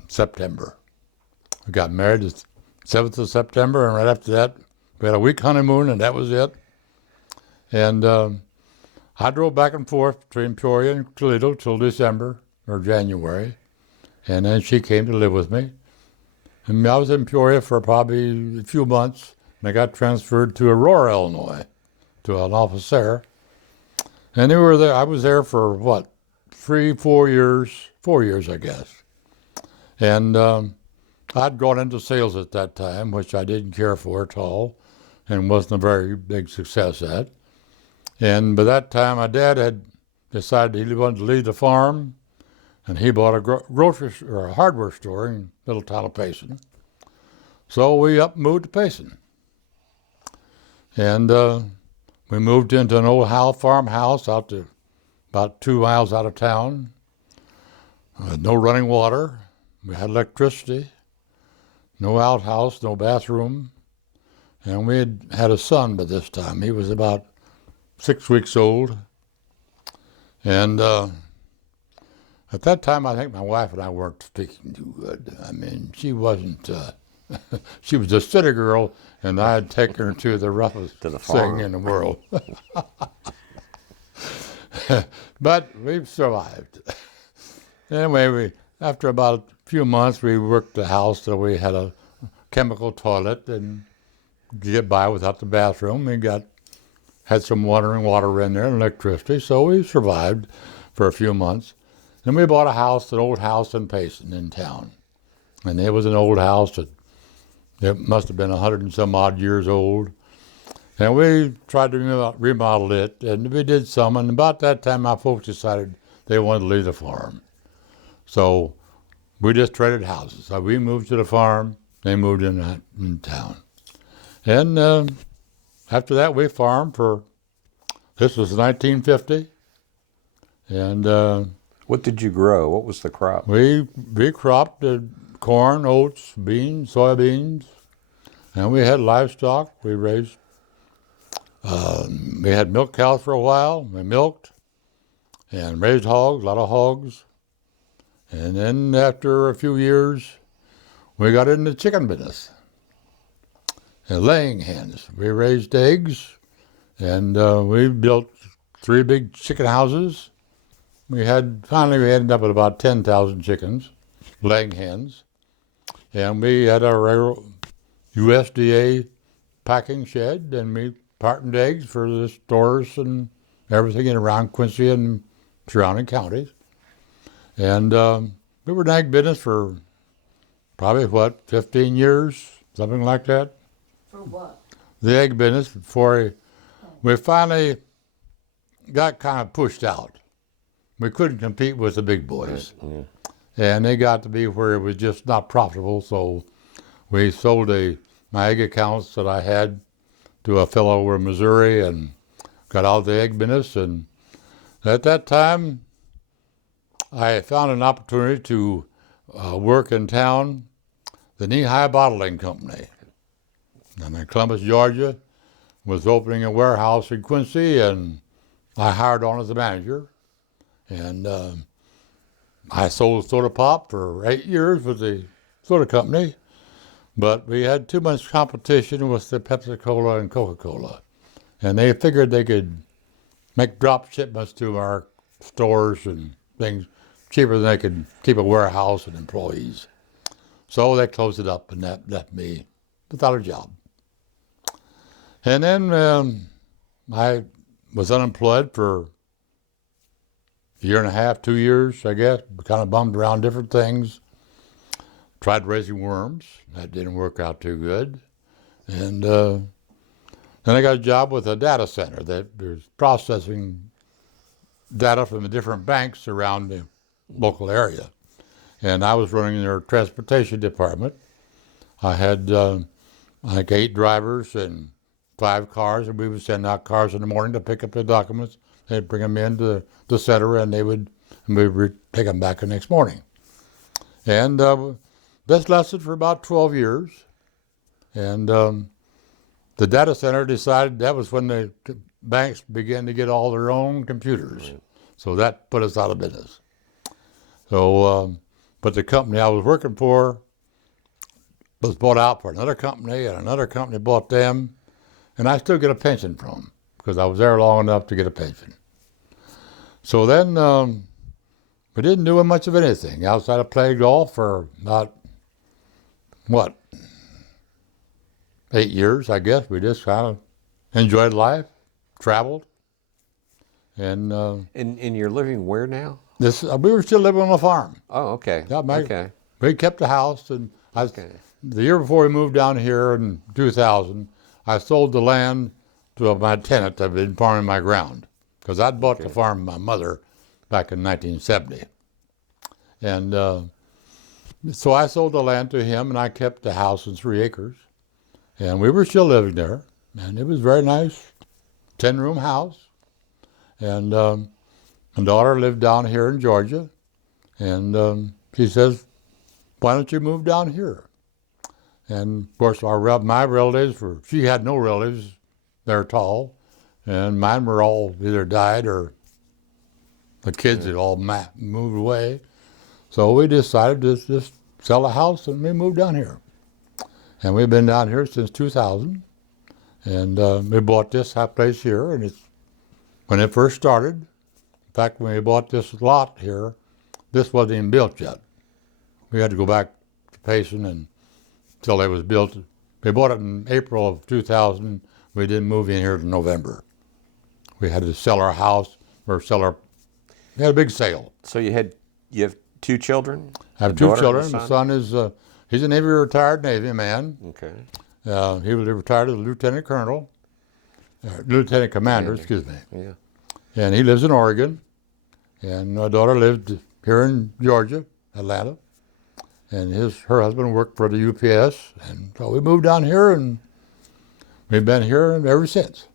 September. We got married the 7th of September, and right after that, we had a week honeymoon, and that was it. And I drove back and forth between Peoria and Toledo till December or January, and then she came to live with me. And I was in Peoria for probably a few months, and I got transferred to Aurora, Illinois, to an office there. And I was there for what? 4 years, I guess. And I'd gone into sales at that time, which I didn't care for at all and wasn't a very big success at. And by that time, my dad had decided he wanted to leave the farm, and he bought a grocery or a hardware store in the little town of Payson. So we moved to Payson. And we moved into an old farmhouse out to about 2 miles out of town. No running water. We had electricity. No outhouse, no bathroom. And we had a son by this time. He was about 6 weeks old. And at that time, I think my wife and I weren't speaking too good. I mean, she wasn't, she was a city girl, and I had taken her to the roughest thing in the world. But we've survived. Anyway, after about a few months, we worked the house till we had a chemical toilet and could get by without the bathroom. We had some water in there and electricity, so we survived for a few months. Then we bought an old house in Payson in town. And it was an old house it must have been 100 and some odd years old. And we tried to remodel it, and we did some. And about that time, my folks decided they wanted to leave the farm. So we just traded houses. So we moved to the farm, they moved in town. And after that, we farmed this was 1950. And What did you grow? What was the crop? we cropped corn, oats, beans, soybeans, and we had livestock. We raised, we had milk cows for a while. We milked and raised hogs, a lot of hogs. And then after a few years, we got into the chicken business and laying hens. We raised eggs, and we built 3 big chicken houses. Finally we ended up with about 10,000 chickens, laying hens. And we had our USDA packing shed, and we cartoned eggs for the stores and everything in around Quincy and surrounding counties. And we were in ag business for probably, 15 years, something like that. For what? The egg business before we finally got kind of pushed out. We couldn't compete with the big boys. Yeah. And they got to be where it was just not profitable, so we sold my egg accounts that I had to a fellow over in Missouri and got out of the egg business. And at that time, I found an opportunity to work in town, the Knee-High Bottling Company. And in Columbus, Georgia, was opening a warehouse in Quincy, and I hired on as a manager, and I sold soda pop for 8 years with the soda company, but we had too much competition with the Pepsi-Cola and Coca-Cola, and they figured they could make drop shipments to our stores and things cheaper than they could keep a warehouse and employees. So they closed it up, and that left me without a job. And then I was unemployed for a year and a half, 2 years, I guess. Kind of bummed around different things. Tried raising worms. That didn't work out too good. And then I got a job with a data center that was processing data from the different banks around the local area. And I was running their transportation department. I had, I think, 8 drivers and 5 cars, and we would send out cars in the morning to pick up the documents. They'd bring them into the center, and we would take them back the next morning. And this lasted for about 12 years. And the data center decided that was when the banks began to get all their own computers. Right. So that put us out of business. So, but the company I was working for was bought out for another company, and another company bought them. And I still get a pension from them because I was there long enough to get a pension. So then we didn't do much of anything outside of playing golf for about, 8 years, I guess. We just kind of enjoyed life, traveled. And you're living where now? We were still living on a farm. Oh, okay. Yeah, okay. We kept the house, and the year before we moved down here in 2000, I sold the land to my tenant that had been farming my ground, because I'd bought the farm from my mother back in 1970. And so I sold the land to him, and I kept the house and 3 acres. And we were still living there, and it was very nice, 10-room house. And my daughter lived down here in Georgia, and she says, "Why don't you move down here?" And of course, my relatives she had no relatives there at all, and mine were all either died or the kids had all moved away. So we decided to just sell the house, and we moved down here. And we've been down here since 2000, and we bought this place here, and when it first started, in fact, when we bought this lot here, this wasn't even built yet. We had to go back to Payson until it was built. We bought it in April of 2000. We didn't move in here in November. We had to sell our house we had a big sale. So you have 2 children? I have 2 children. The son is, he's a retired Navy man. Okay. He was retired as a lieutenant colonel, lieutenant commander, excuse me. Yeah. And he lives in Oregon. And my daughter lived here in Georgia, Atlanta. And her husband worked for the UPS. And so we moved down here, and we've been here ever since.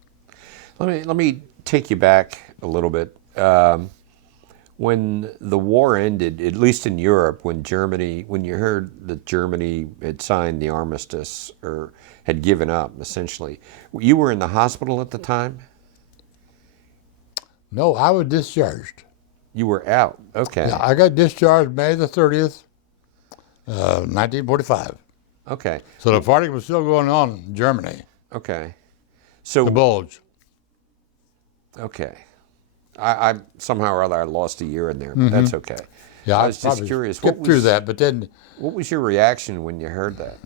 Let me take you back a little bit. When the war ended, at least in Europe, when you heard that Germany had signed the armistice or had given up, essentially, you were in the hospital at the time? No, I was discharged. You were out. Okay. Yeah, I got discharged May the 30th, 1945. Okay. So the fighting was still going on in Germany. Okay. So the Bulge. Okay. I somehow or other I lost a year in there, but that's okay. Yeah, I was just curious. Through that, but then. What was your reaction when you heard that?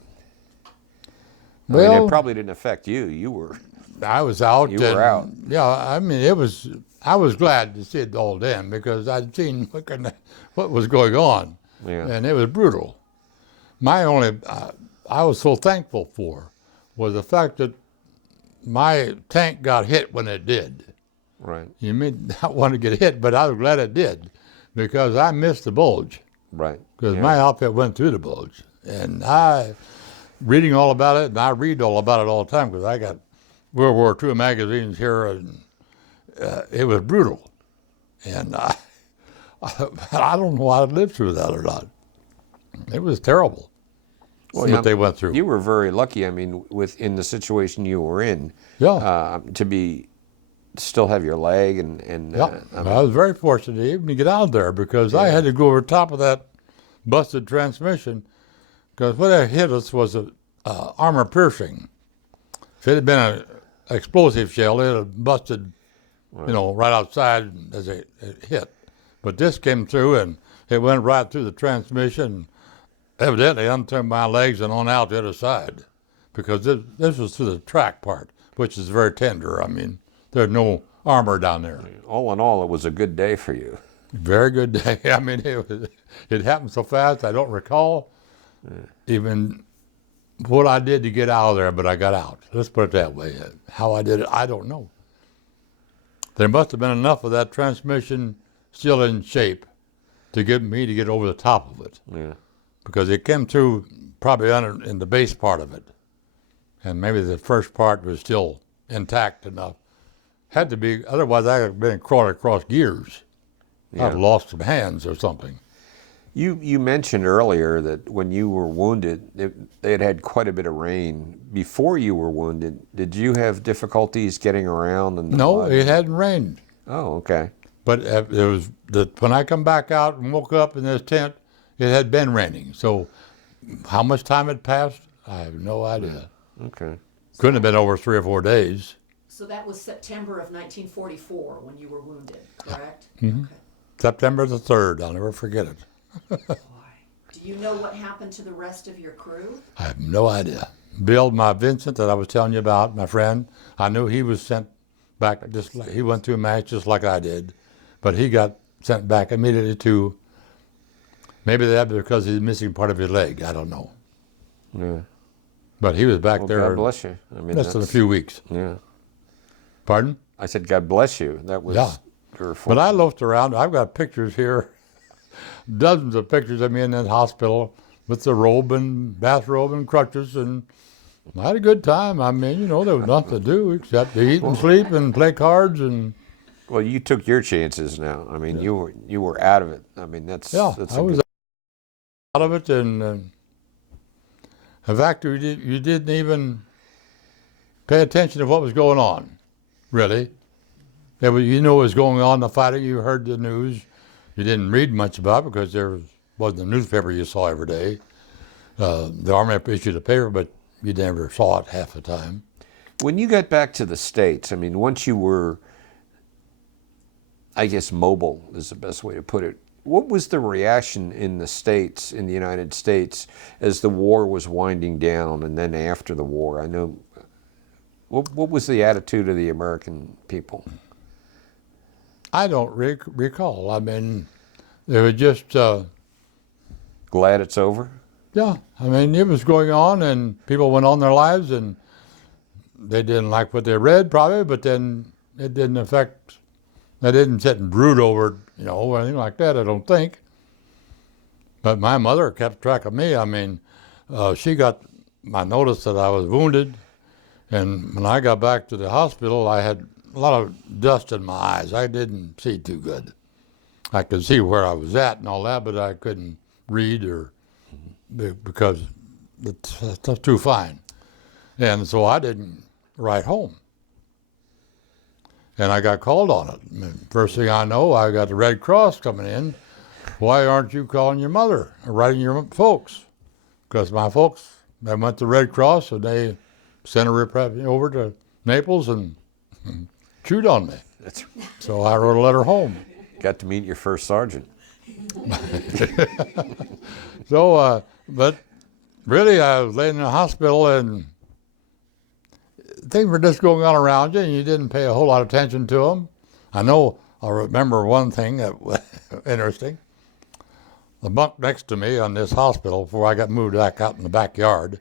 Well, I mean, it probably didn't affect you. You were. I was out. You were out. Yeah, I mean, I was glad to see it all end because I'd seen what was going on, and it was brutal. I was so thankful for was the fact that my tank got hit when it did. Right. You may not want to get hit, but I was glad it did because I missed the Bulge. Right. Because my outfit went through the Bulge. And reading all about it, and I read all about it all the time because I got World War II magazines here, and it was brutal. And I don't know how I lived through that or not. It was terrible what they went through. You were very lucky, I mean, in the situation you were in, still have your leg and Yeah, I was very fortunate even to get out there because I had to go over top of that busted transmission because what had hit us was a armor piercing. If it had been an explosive shell, it had busted, right outside as it hit. But this came through and it went right through the transmission. Evidently unturned my legs and on out the other side because this was through the track part, which is very tender. I mean, there's no armor down there. all in all, it was a good day for you. Very good day. I mean, it happened so fast, I don't recall even what I did to get out of there, but I got out. Let's put it that way. How I did it, I don't know. There must have been enough of that transmission still in shape to get me to get over the top of it. Yeah. Because it came through probably in the base part of it. And maybe the first part was still intact enough. Had to be, otherwise I would have been crawling across gears. Yeah. I'd have lost some hands or something. You mentioned earlier that when you were wounded, they had quite a bit of rain. Before you were wounded, did you have difficulties getting around? No, it hadn't rained. Oh, okay. But it was when I come back out and woke up in this tent, it had been raining. So how much time had passed, I have no idea. Okay. Couldn't have been over 3 or 4 days. So that was September of 1944 when you were wounded, correct? Mm-hmm. Okay. September the 3rd, I'll never forget it. Boy. Do you know what happened to the rest of your crew? I have no idea. Bill, my Vincent that I was telling you about, my friend, I knew he was sent back he went through a match just like I did, but he got sent back immediately to, maybe that because he's missing part of his leg, I don't know. Yeah. But he was back Well, there God bless you. I mean, less than a few weeks. Yeah. Pardon? I said, God bless you. That was. Yeah. But I loafed around. I've got pictures here, dozens of pictures of me in that hospital with the robe and bathrobe and crutches, and I had a good time. I mean, there was nothing to do except to eat and sleep and play cards and. Well, you took your chances now. I mean, you were out of it. I mean, that's Yeah, that's I was out of it, and in fact, you didn't even pay attention to what was going on, really. What was going on, the fighting, you heard the news. You didn't read much about it because there wasn't a newspaper you saw every day. The Army issued a paper, but you never saw it half the time. When you got back to the States, I mean, once you were, I guess, mobile is the best way to put it. What was the reaction in the States, in the United States, as the war was winding down and then after the war? I know, what was the attitude of the American people? I don't recall. I mean, they were just... Glad it's over? Yeah, I mean, it was going on and people went on their lives and they didn't like what they read probably, but then it didn't affect... They didn't sit and brood over it, or anything like that, I don't think. But my mother kept track of me. I mean, she got my notice that I was wounded, and when I got back to the hospital, I had a lot of dust in my eyes. I didn't see too good. I could see where I was at and all that, but I couldn't read because it's too fine. And so I didn't write home. And I got called on it. And first thing I know, I got the Red Cross coming in. Why aren't you calling your mother or writing your folks? Because my folks, they went to Red Cross and they sent a over to Naples and chewed on me. So I wrote a letter home. Got to meet your first sergeant. So, but really I was laying in the hospital and things were just going on around you and you didn't pay a whole lot of attention to them. I remember one thing that was interesting. The bunk next to me on this hospital before I got moved back out in the backyard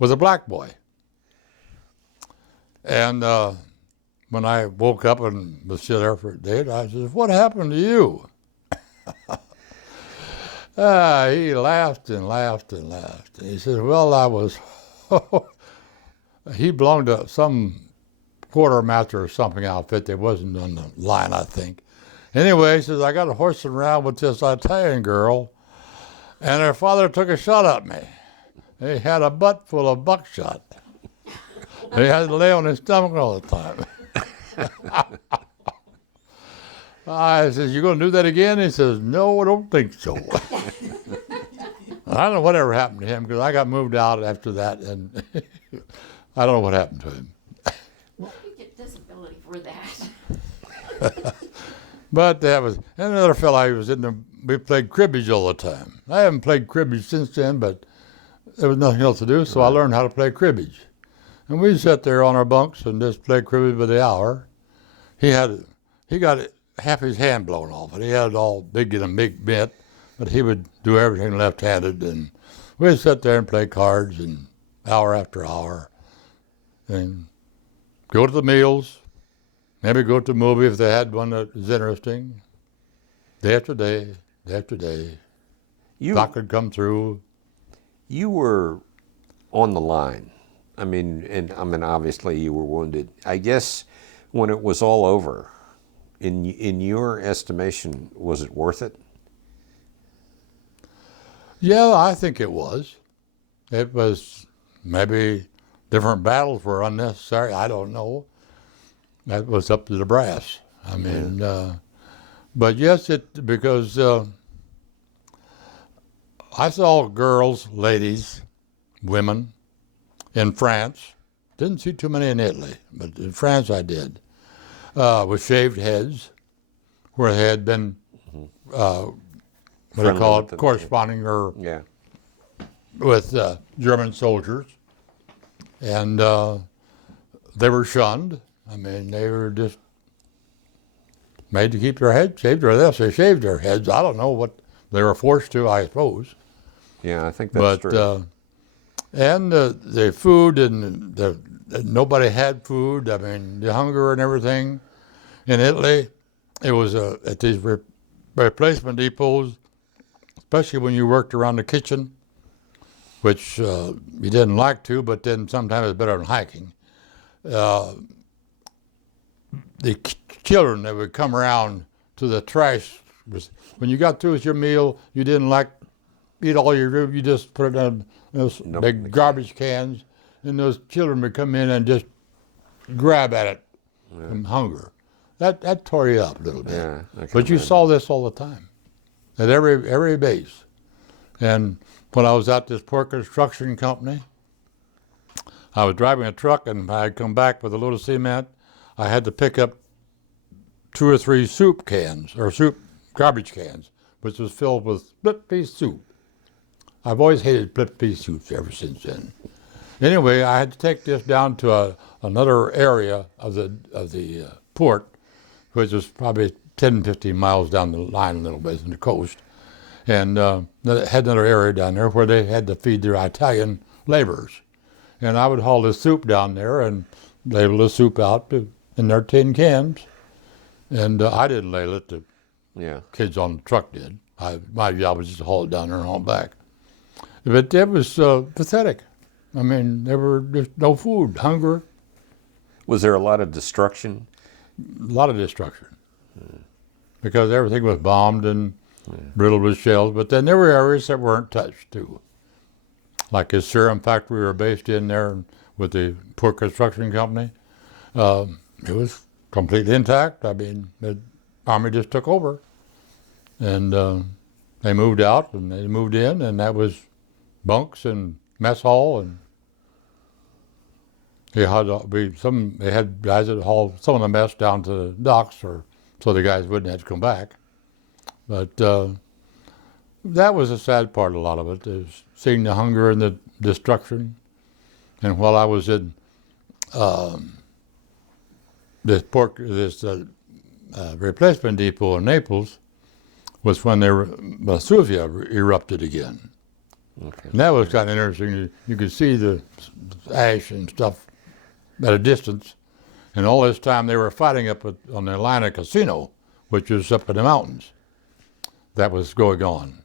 was a black boy. And when I woke up and was still there for a day, I said, "What happened to you?" He laughed and laughed and laughed. And he said, "Well, I was..." He belonged to some quartermaster or something outfit that wasn't on the line, I think. Anyway, he says, "I got horsing around with this Italian girl, and her father took a shot at me. He had a butt full of buckshot. He had to lay on his stomach all the time." I says, "You going to do that again?" He says, "No, I don't think so." I don't know whatever happened to him because I got moved out after that, and I don't know what happened to him. Well, you get disability for that. But that was another fellow. He was in the. We played cribbage all the time. I haven't played cribbage since then, but there was nothing else to do, so I learned how to play cribbage. And we sat there on our bunks and just played cribbage by the hour. He got half his hand blown off, and he had it all big in a big mitt, but he would do everything left-handed, and we'd sit there and play cards and hour after hour, and go to the meals, maybe go to a movie if they had one that was interesting. Day after day, day after day. Doc would come through. You were on the line. I mean, obviously you were wounded. I guess when it was all over, in your estimation, was it worth it? Yeah, I think it was. It was maybe different battles were unnecessary. I don't know. That was up to the brass. I mean, but yes, because I saw girls, ladies, women in France. Didn't see too many in Italy, but in France I did. With shaved heads, where they had been, what do you call it, corresponding or with German soldiers. And they were shunned. I mean, they were just made to keep their heads shaved, or else they shaved their heads. I don't know what they were forced to, I suppose. Yeah, I think that's true. And the food, and nobody had food. I mean, the hunger and everything. In Italy, it was at these replacement depots, especially when you worked around the kitchen, which you didn't like to, but then sometimes it's better than hiking. The children that would come around to the trash, when you got through with your meal, you didn't eat all your food, you just put it in those big garbage cans, and those children would come in and just grab at it from hunger. That tore you up a little bit. Yeah, but you saw this all the time at every base. And when I was at this port construction company, I was driving a truck, and I'd come back with a load of cement. I had to pick up 2 or 3 soup cans, or garbage cans, which was filled with split piece soup. I've always hated split piece soups ever since then. Anyway, I had to take this down to another area of the port, which was probably 10, 15 miles down the line a little bit on the coast. And they had another area down there where they had to feed their Italian laborers. And I would haul the soup down there and ladle the soup out in their tin cans. And I didn't ladle it, the kids on the truck did. My job was just to haul it down there and haul it back. But it was pathetic. I mean, there were just no food, hunger. Was there a lot of destruction? A lot of destruction. Because everything was bombed and riddled with shells. But then there were areas that weren't touched, too. Like this serum factory we were based in there with the port construction company. It was completely intact. I mean, the Army just took over. And they moved out and they moved in, and that was bunks and mess hall, and they had guys that hauled some of the mess down to the docks, so the guys wouldn't have to come back. But that was a sad part. A lot of it is seeing the hunger and the destruction. And while I was in this replacement depot in Naples, was when Vesuvia erupted again. Okay. And that was kind of interesting. You could see the ash and stuff at a distance. And all this time they were fighting up on the Atlanta Casino, which is up in the mountains. That was going on.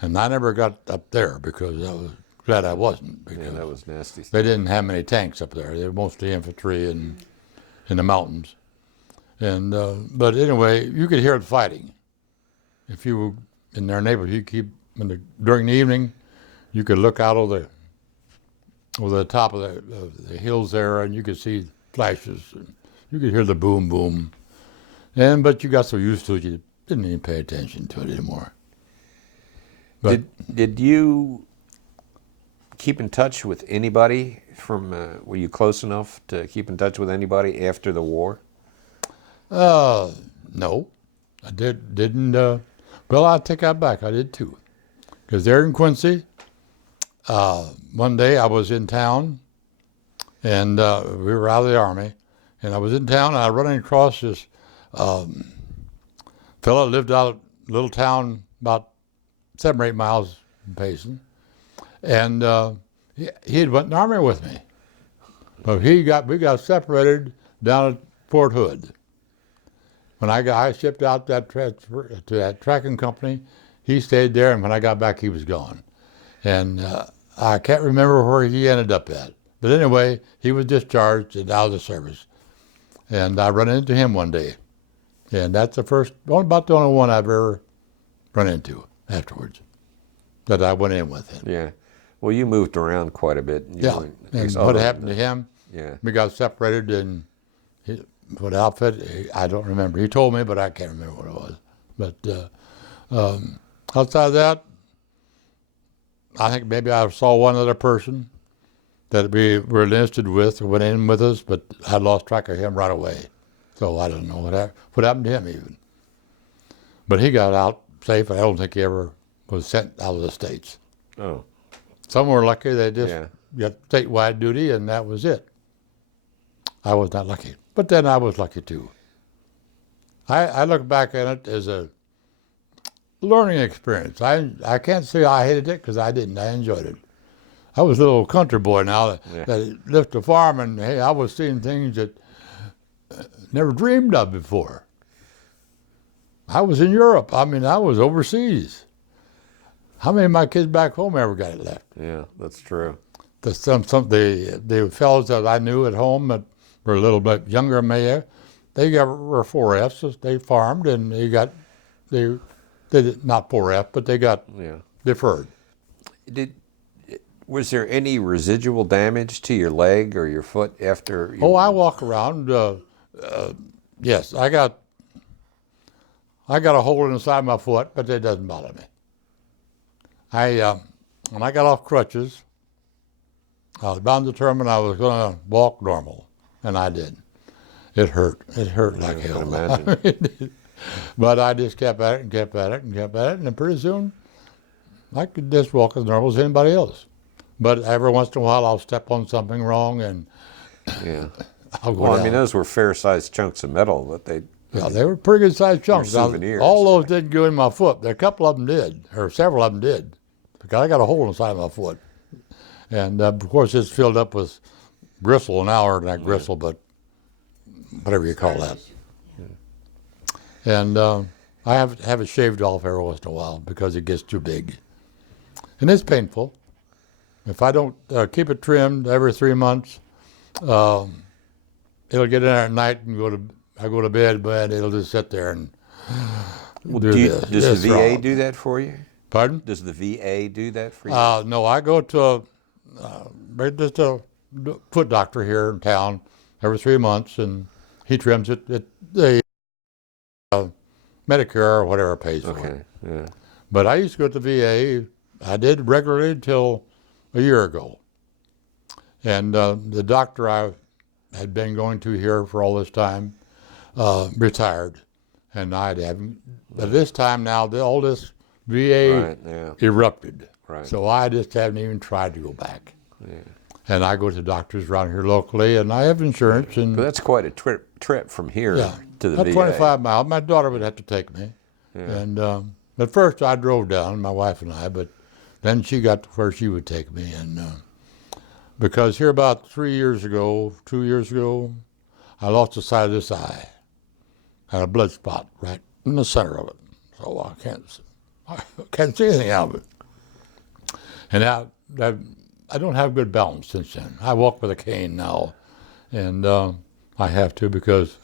And I never got up there because I was glad I wasn't. Because that was nasty stuff. They didn't have many tanks up there. They were mostly infantry and in the mountains. And but anyway, you could hear the fighting. If you were in their neighborhood, during the evening, you could look out over the top of the hills there, and you could see flashes. You could hear the boom, boom. But you got so used to it, you didn't even pay attention to it anymore. But Did you keep in touch with anybody from, were you close enough to keep in touch with anybody after the war? no, I didn't. Well, I take that back. I did too. Because there in Quincy, one day I was in town, and we were out of the Army, and I was in town, and I was running across this fellow that lived out of a little town about 7 or 8 miles from Payson, and he had went in the Army with me. But we got separated down at Fort Hood. When I shipped out to that tracking company, he stayed there, and when I got back, he was gone. And I can't remember where he ended up at. But anyway, he was discharged and out of the service. And I run into him one day. And that's about the only one I've ever run into afterwards that I went in with him. Yeah. Well, you moved around quite a bit. And what happened to him, yeah. we got separated, and what outfit, I don't remember. He told me, but I can't remember what it was. But outside of that, I think maybe I saw one other person that we were enlisted with or went in with us, but I lost track of him right away. So I don't know what happened to him even. But he got out safe. I don't think he ever was sent out of the States. Oh. Some were lucky. They just got statewide duty, and that was it. I was not lucky. But then I was lucky too. I look back at it as a learning experience. I can't say I hated it because I didn't. I enjoyed it. I was a little country boy now that lived a farm, and hey, I was seeing things that never dreamed of before. I was in Europe. I mean, I was overseas. How many of my kids back home ever got it left? Yeah, that's true. The fellows that I knew at home that were a little bit younger than me, were 4Fs. They farmed, and they did not 4F, but they got deferred. Was there any residual damage to your leg or your foot after? I walk around. Yes, I got a hole in the side of my foot, but it doesn't bother me. When I got off crutches, I was bound determined I was going to walk normal, and I did. It hurt. It hurt like hell. I can imagine. But I just kept at it and kept at it and kept at it, and then pretty soon I could just walk as normal as anybody else. But every once in a while I'll step on something wrong, and I'll go down. I mean, those were fair-sized chunks of metal that they. Yeah, they were pretty good-sized chunks. Souvenirs. All those didn't go in my foot. A couple of them did, or several of them did, because I got a hole in the side of my foot. And, of course, it's filled up with gristle now, or not gristle, but whatever you call that. And I have it shaved off every once in a while because it gets too big. And it's painful. If I don't keep it trimmed every 3 months, it'll get in there at night and I go to bed, but it'll just sit there and Does the VA do that for you? Pardon? Does the VA do that for you? No, I go to just a foot doctor here in town every 3 months, and he trims it. The Medicare or whatever pays for it. Okay, yeah. But I used to go to the VA. I did regularly until a year ago. And the doctor I had been going to here for all this time retired, and I'd have him. But this time now, all this VA erupted. Right. So I just haven't even tried to go back. Yeah. And I go to doctors around here locally, and I have insurance. And But that's quite a trip from here to the about VA. 25 miles. My daughter would have to take me. Yeah. And at first I drove down, my wife and I, but then she got to where she would take me. And because here about 2 years ago, I lost the sight of this eye. Had a blood spot right in the center of it. So I can't see anything out of it. And I don't have good balance since then. I walk with a cane now, and I have to because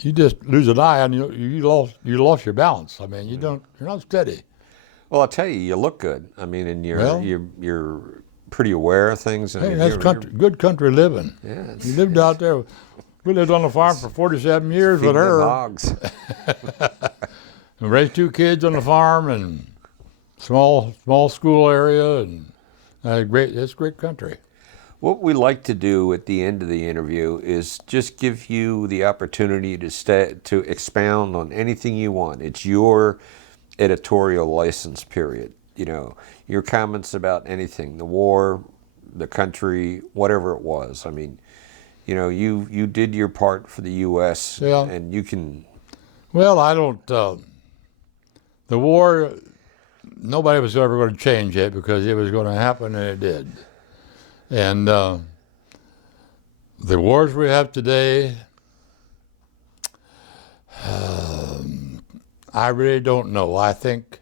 you just lose an eye and you lost your balance. I mean, you're not steady. Well, I'll tell you, you look good. I mean, and you're pretty aware of things. Hey, that's good country living. Yeah, you lived out there. We lived on the farm for 47 years with Feeding them her. hogs. And raised 2 kids on the farm and small school area, and it's a great country. What we like to do at the end of the interview is just give you the opportunity to expound on anything you want. It's your editorial license period. You know, your comments about anything, the war, the country, whatever it was. I mean, you know, you did your part for the U.S. Yeah. and you can. Well, I don't. The war, nobody was ever going to change it because it was going to happen, and it did. And the wars we have today, I really don't know. I think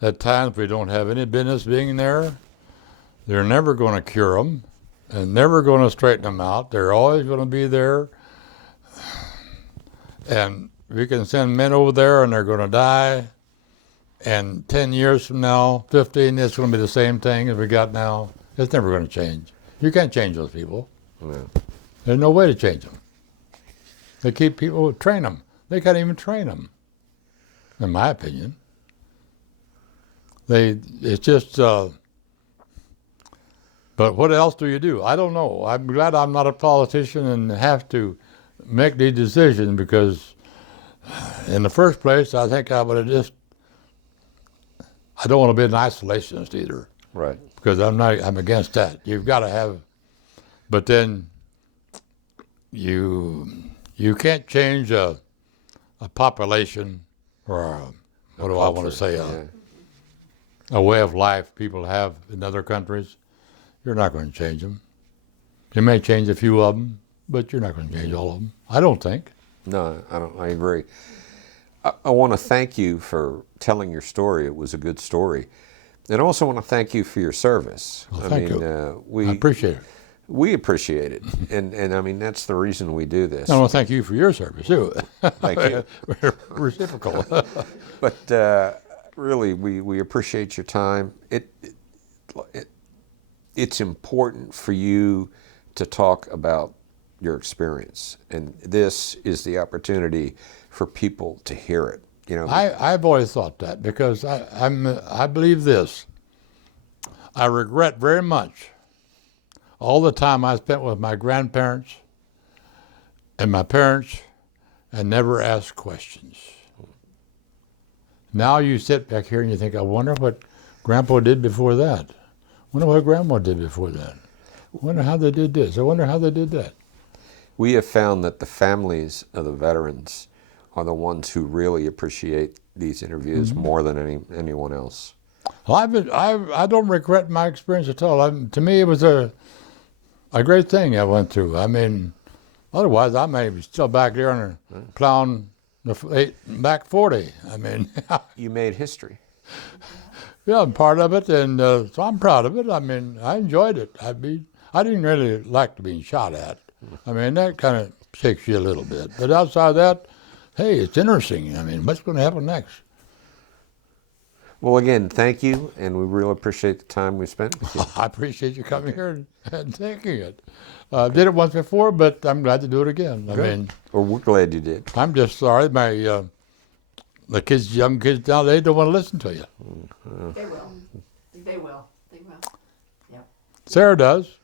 at times we don't have any business being there. They're never going to cure them and never going to straighten them out. They're always going to be there. And we can send men over there and they're going to die. And 10 years from now, 15, it's going to be the same thing as we got now. It's never going to change. You can't change those people. No. There's no way to change them. They keep people, train them. They can't even train them, in my opinion. It's just, but what else do you do? I don't know. I'm glad I'm not a politician and have to make these decisions because in the first place, I think I would have I don't want to be an isolationist either. Right. Because I'm against that. You've got to have, but then you can't change a population or what do I want to say, a way of life people have in other countries. You're not going to change them. You may change a few of them, but you're not going to change all of them. I don't think. No, I don't. I agree. I want to thank you for telling your story. It was a good story. And I also want to thank you for your service. Well, thank you. I appreciate it. We appreciate it. And I mean, that's the reason we do this. I want to thank you for your service, too. Thank you. Reciprocal. But really, we appreciate your time. It's important for you to talk about your experience. And this is the opportunity for people to hear it. You know, I've always thought that because I believe this. I regret very much all the time I spent with my grandparents and my parents and never asked questions. Now you sit back here and you think, I wonder what Grandpa did before that. I wonder what Grandma did before that. I wonder how they did this. I wonder how they did that. we have found that the families of the veterans are the ones who really appreciate these interviews more than anyone else. Well, I don't regret my experience at all. To me, it was a great thing I went through. I mean, otherwise I may be still back there and plowing the back 40. I mean, You made history. yeah, I'm part of it, and so I'm proud of it. I mean, I enjoyed it. I didn't really like being shot at. I mean, that kind of shakes you a little bit. But outside of that, hey, it's interesting. I mean, what's going to happen next? Well, again, thank you, and we really appreciate the time we spent with you. I appreciate you coming here and taking it. Did it once before, but I'm glad to do it again. I mean, Well, we're glad you did. I'm just sorry the young kids now, they don't want to listen to you. They will. They will. They will. Yeah. Sarah does.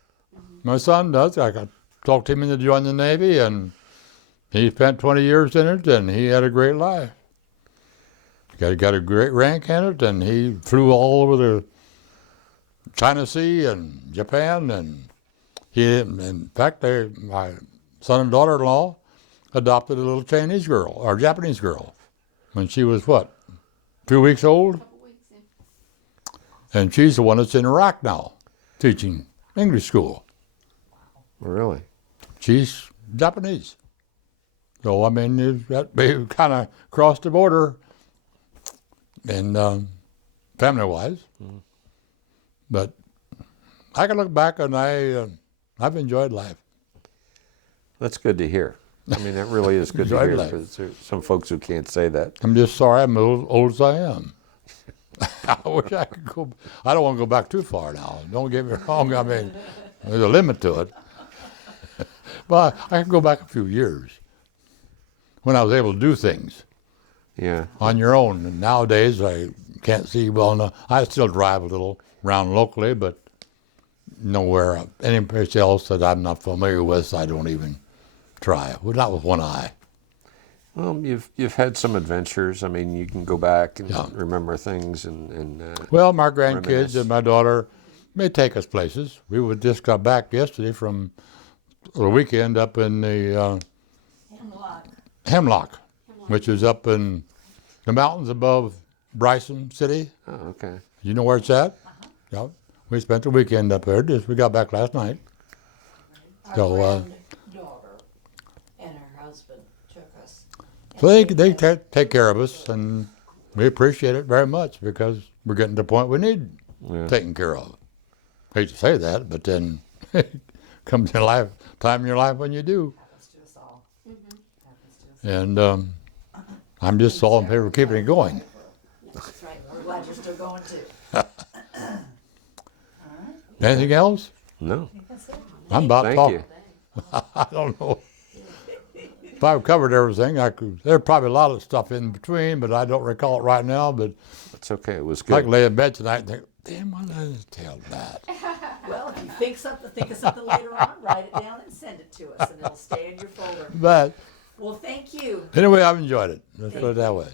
My son does. I talked him into joining the Navy, and he spent 20 years in it, and he had a great life. Got a great rank in it, and he flew all over the China Sea and Japan, and in fact, my son and daughter-in-law adopted a little Chinese girl, or Japanese girl, when she was, 2 weeks old? And she's the one that's in Iraq now, teaching English school. Really? She's Japanese. So, I mean, we kind of crossed the border, and family-wise. But I can look back and I've enjoyed life. That's good to hear. I mean, that really is good to Enjoyed hear, life. because there's some folks who can't say that. I'm just sorry I'm as old as I am. I wish I could go. I don't want to go back too far now. Don't get me wrong. I mean, there's a limit to it. Well, I can go back a few years when I was able to do things Yeah. on your own. And nowadays, I can't see well enough. I still drive a little around locally, but nowhere, any place else that I'm not familiar with, I don't even try. Well, not with one eye. Well, you've had some adventures. I mean, you can go back and Yeah. remember things and Well, my grandkids Reminisce. and my daughter may take us places. We would just got back yesterday from the weekend up in the Hemlock, which is up in the mountains above Bryson City. oh, okay. You know where it's at? Yeah. We spent the weekend up there. We got back last night. Our So, granddaughter and her husband took us. So they take care of us, and we appreciate it very much because we're getting to the point we need Yeah. taken care of. Hate to say that, but then comes a time in your life when you do. Happens to us all. Happens to us. And I'm just all in favor of keeping it going. That's right. We're glad you're still going too. Anything else? No. I'm about Thank talk. you. I don't know. If I've covered everything, there's probably a lot of stuff in between, but I don't recall it right now. But It's okay. It was I good. can lay in bed tonight and think, damn, why did I just tell that? Well, if you think of something later on, write it down and send it to us, and it'll stay in your folder. But Well, thank you. anyway, I've enjoyed it. Let's put it that way.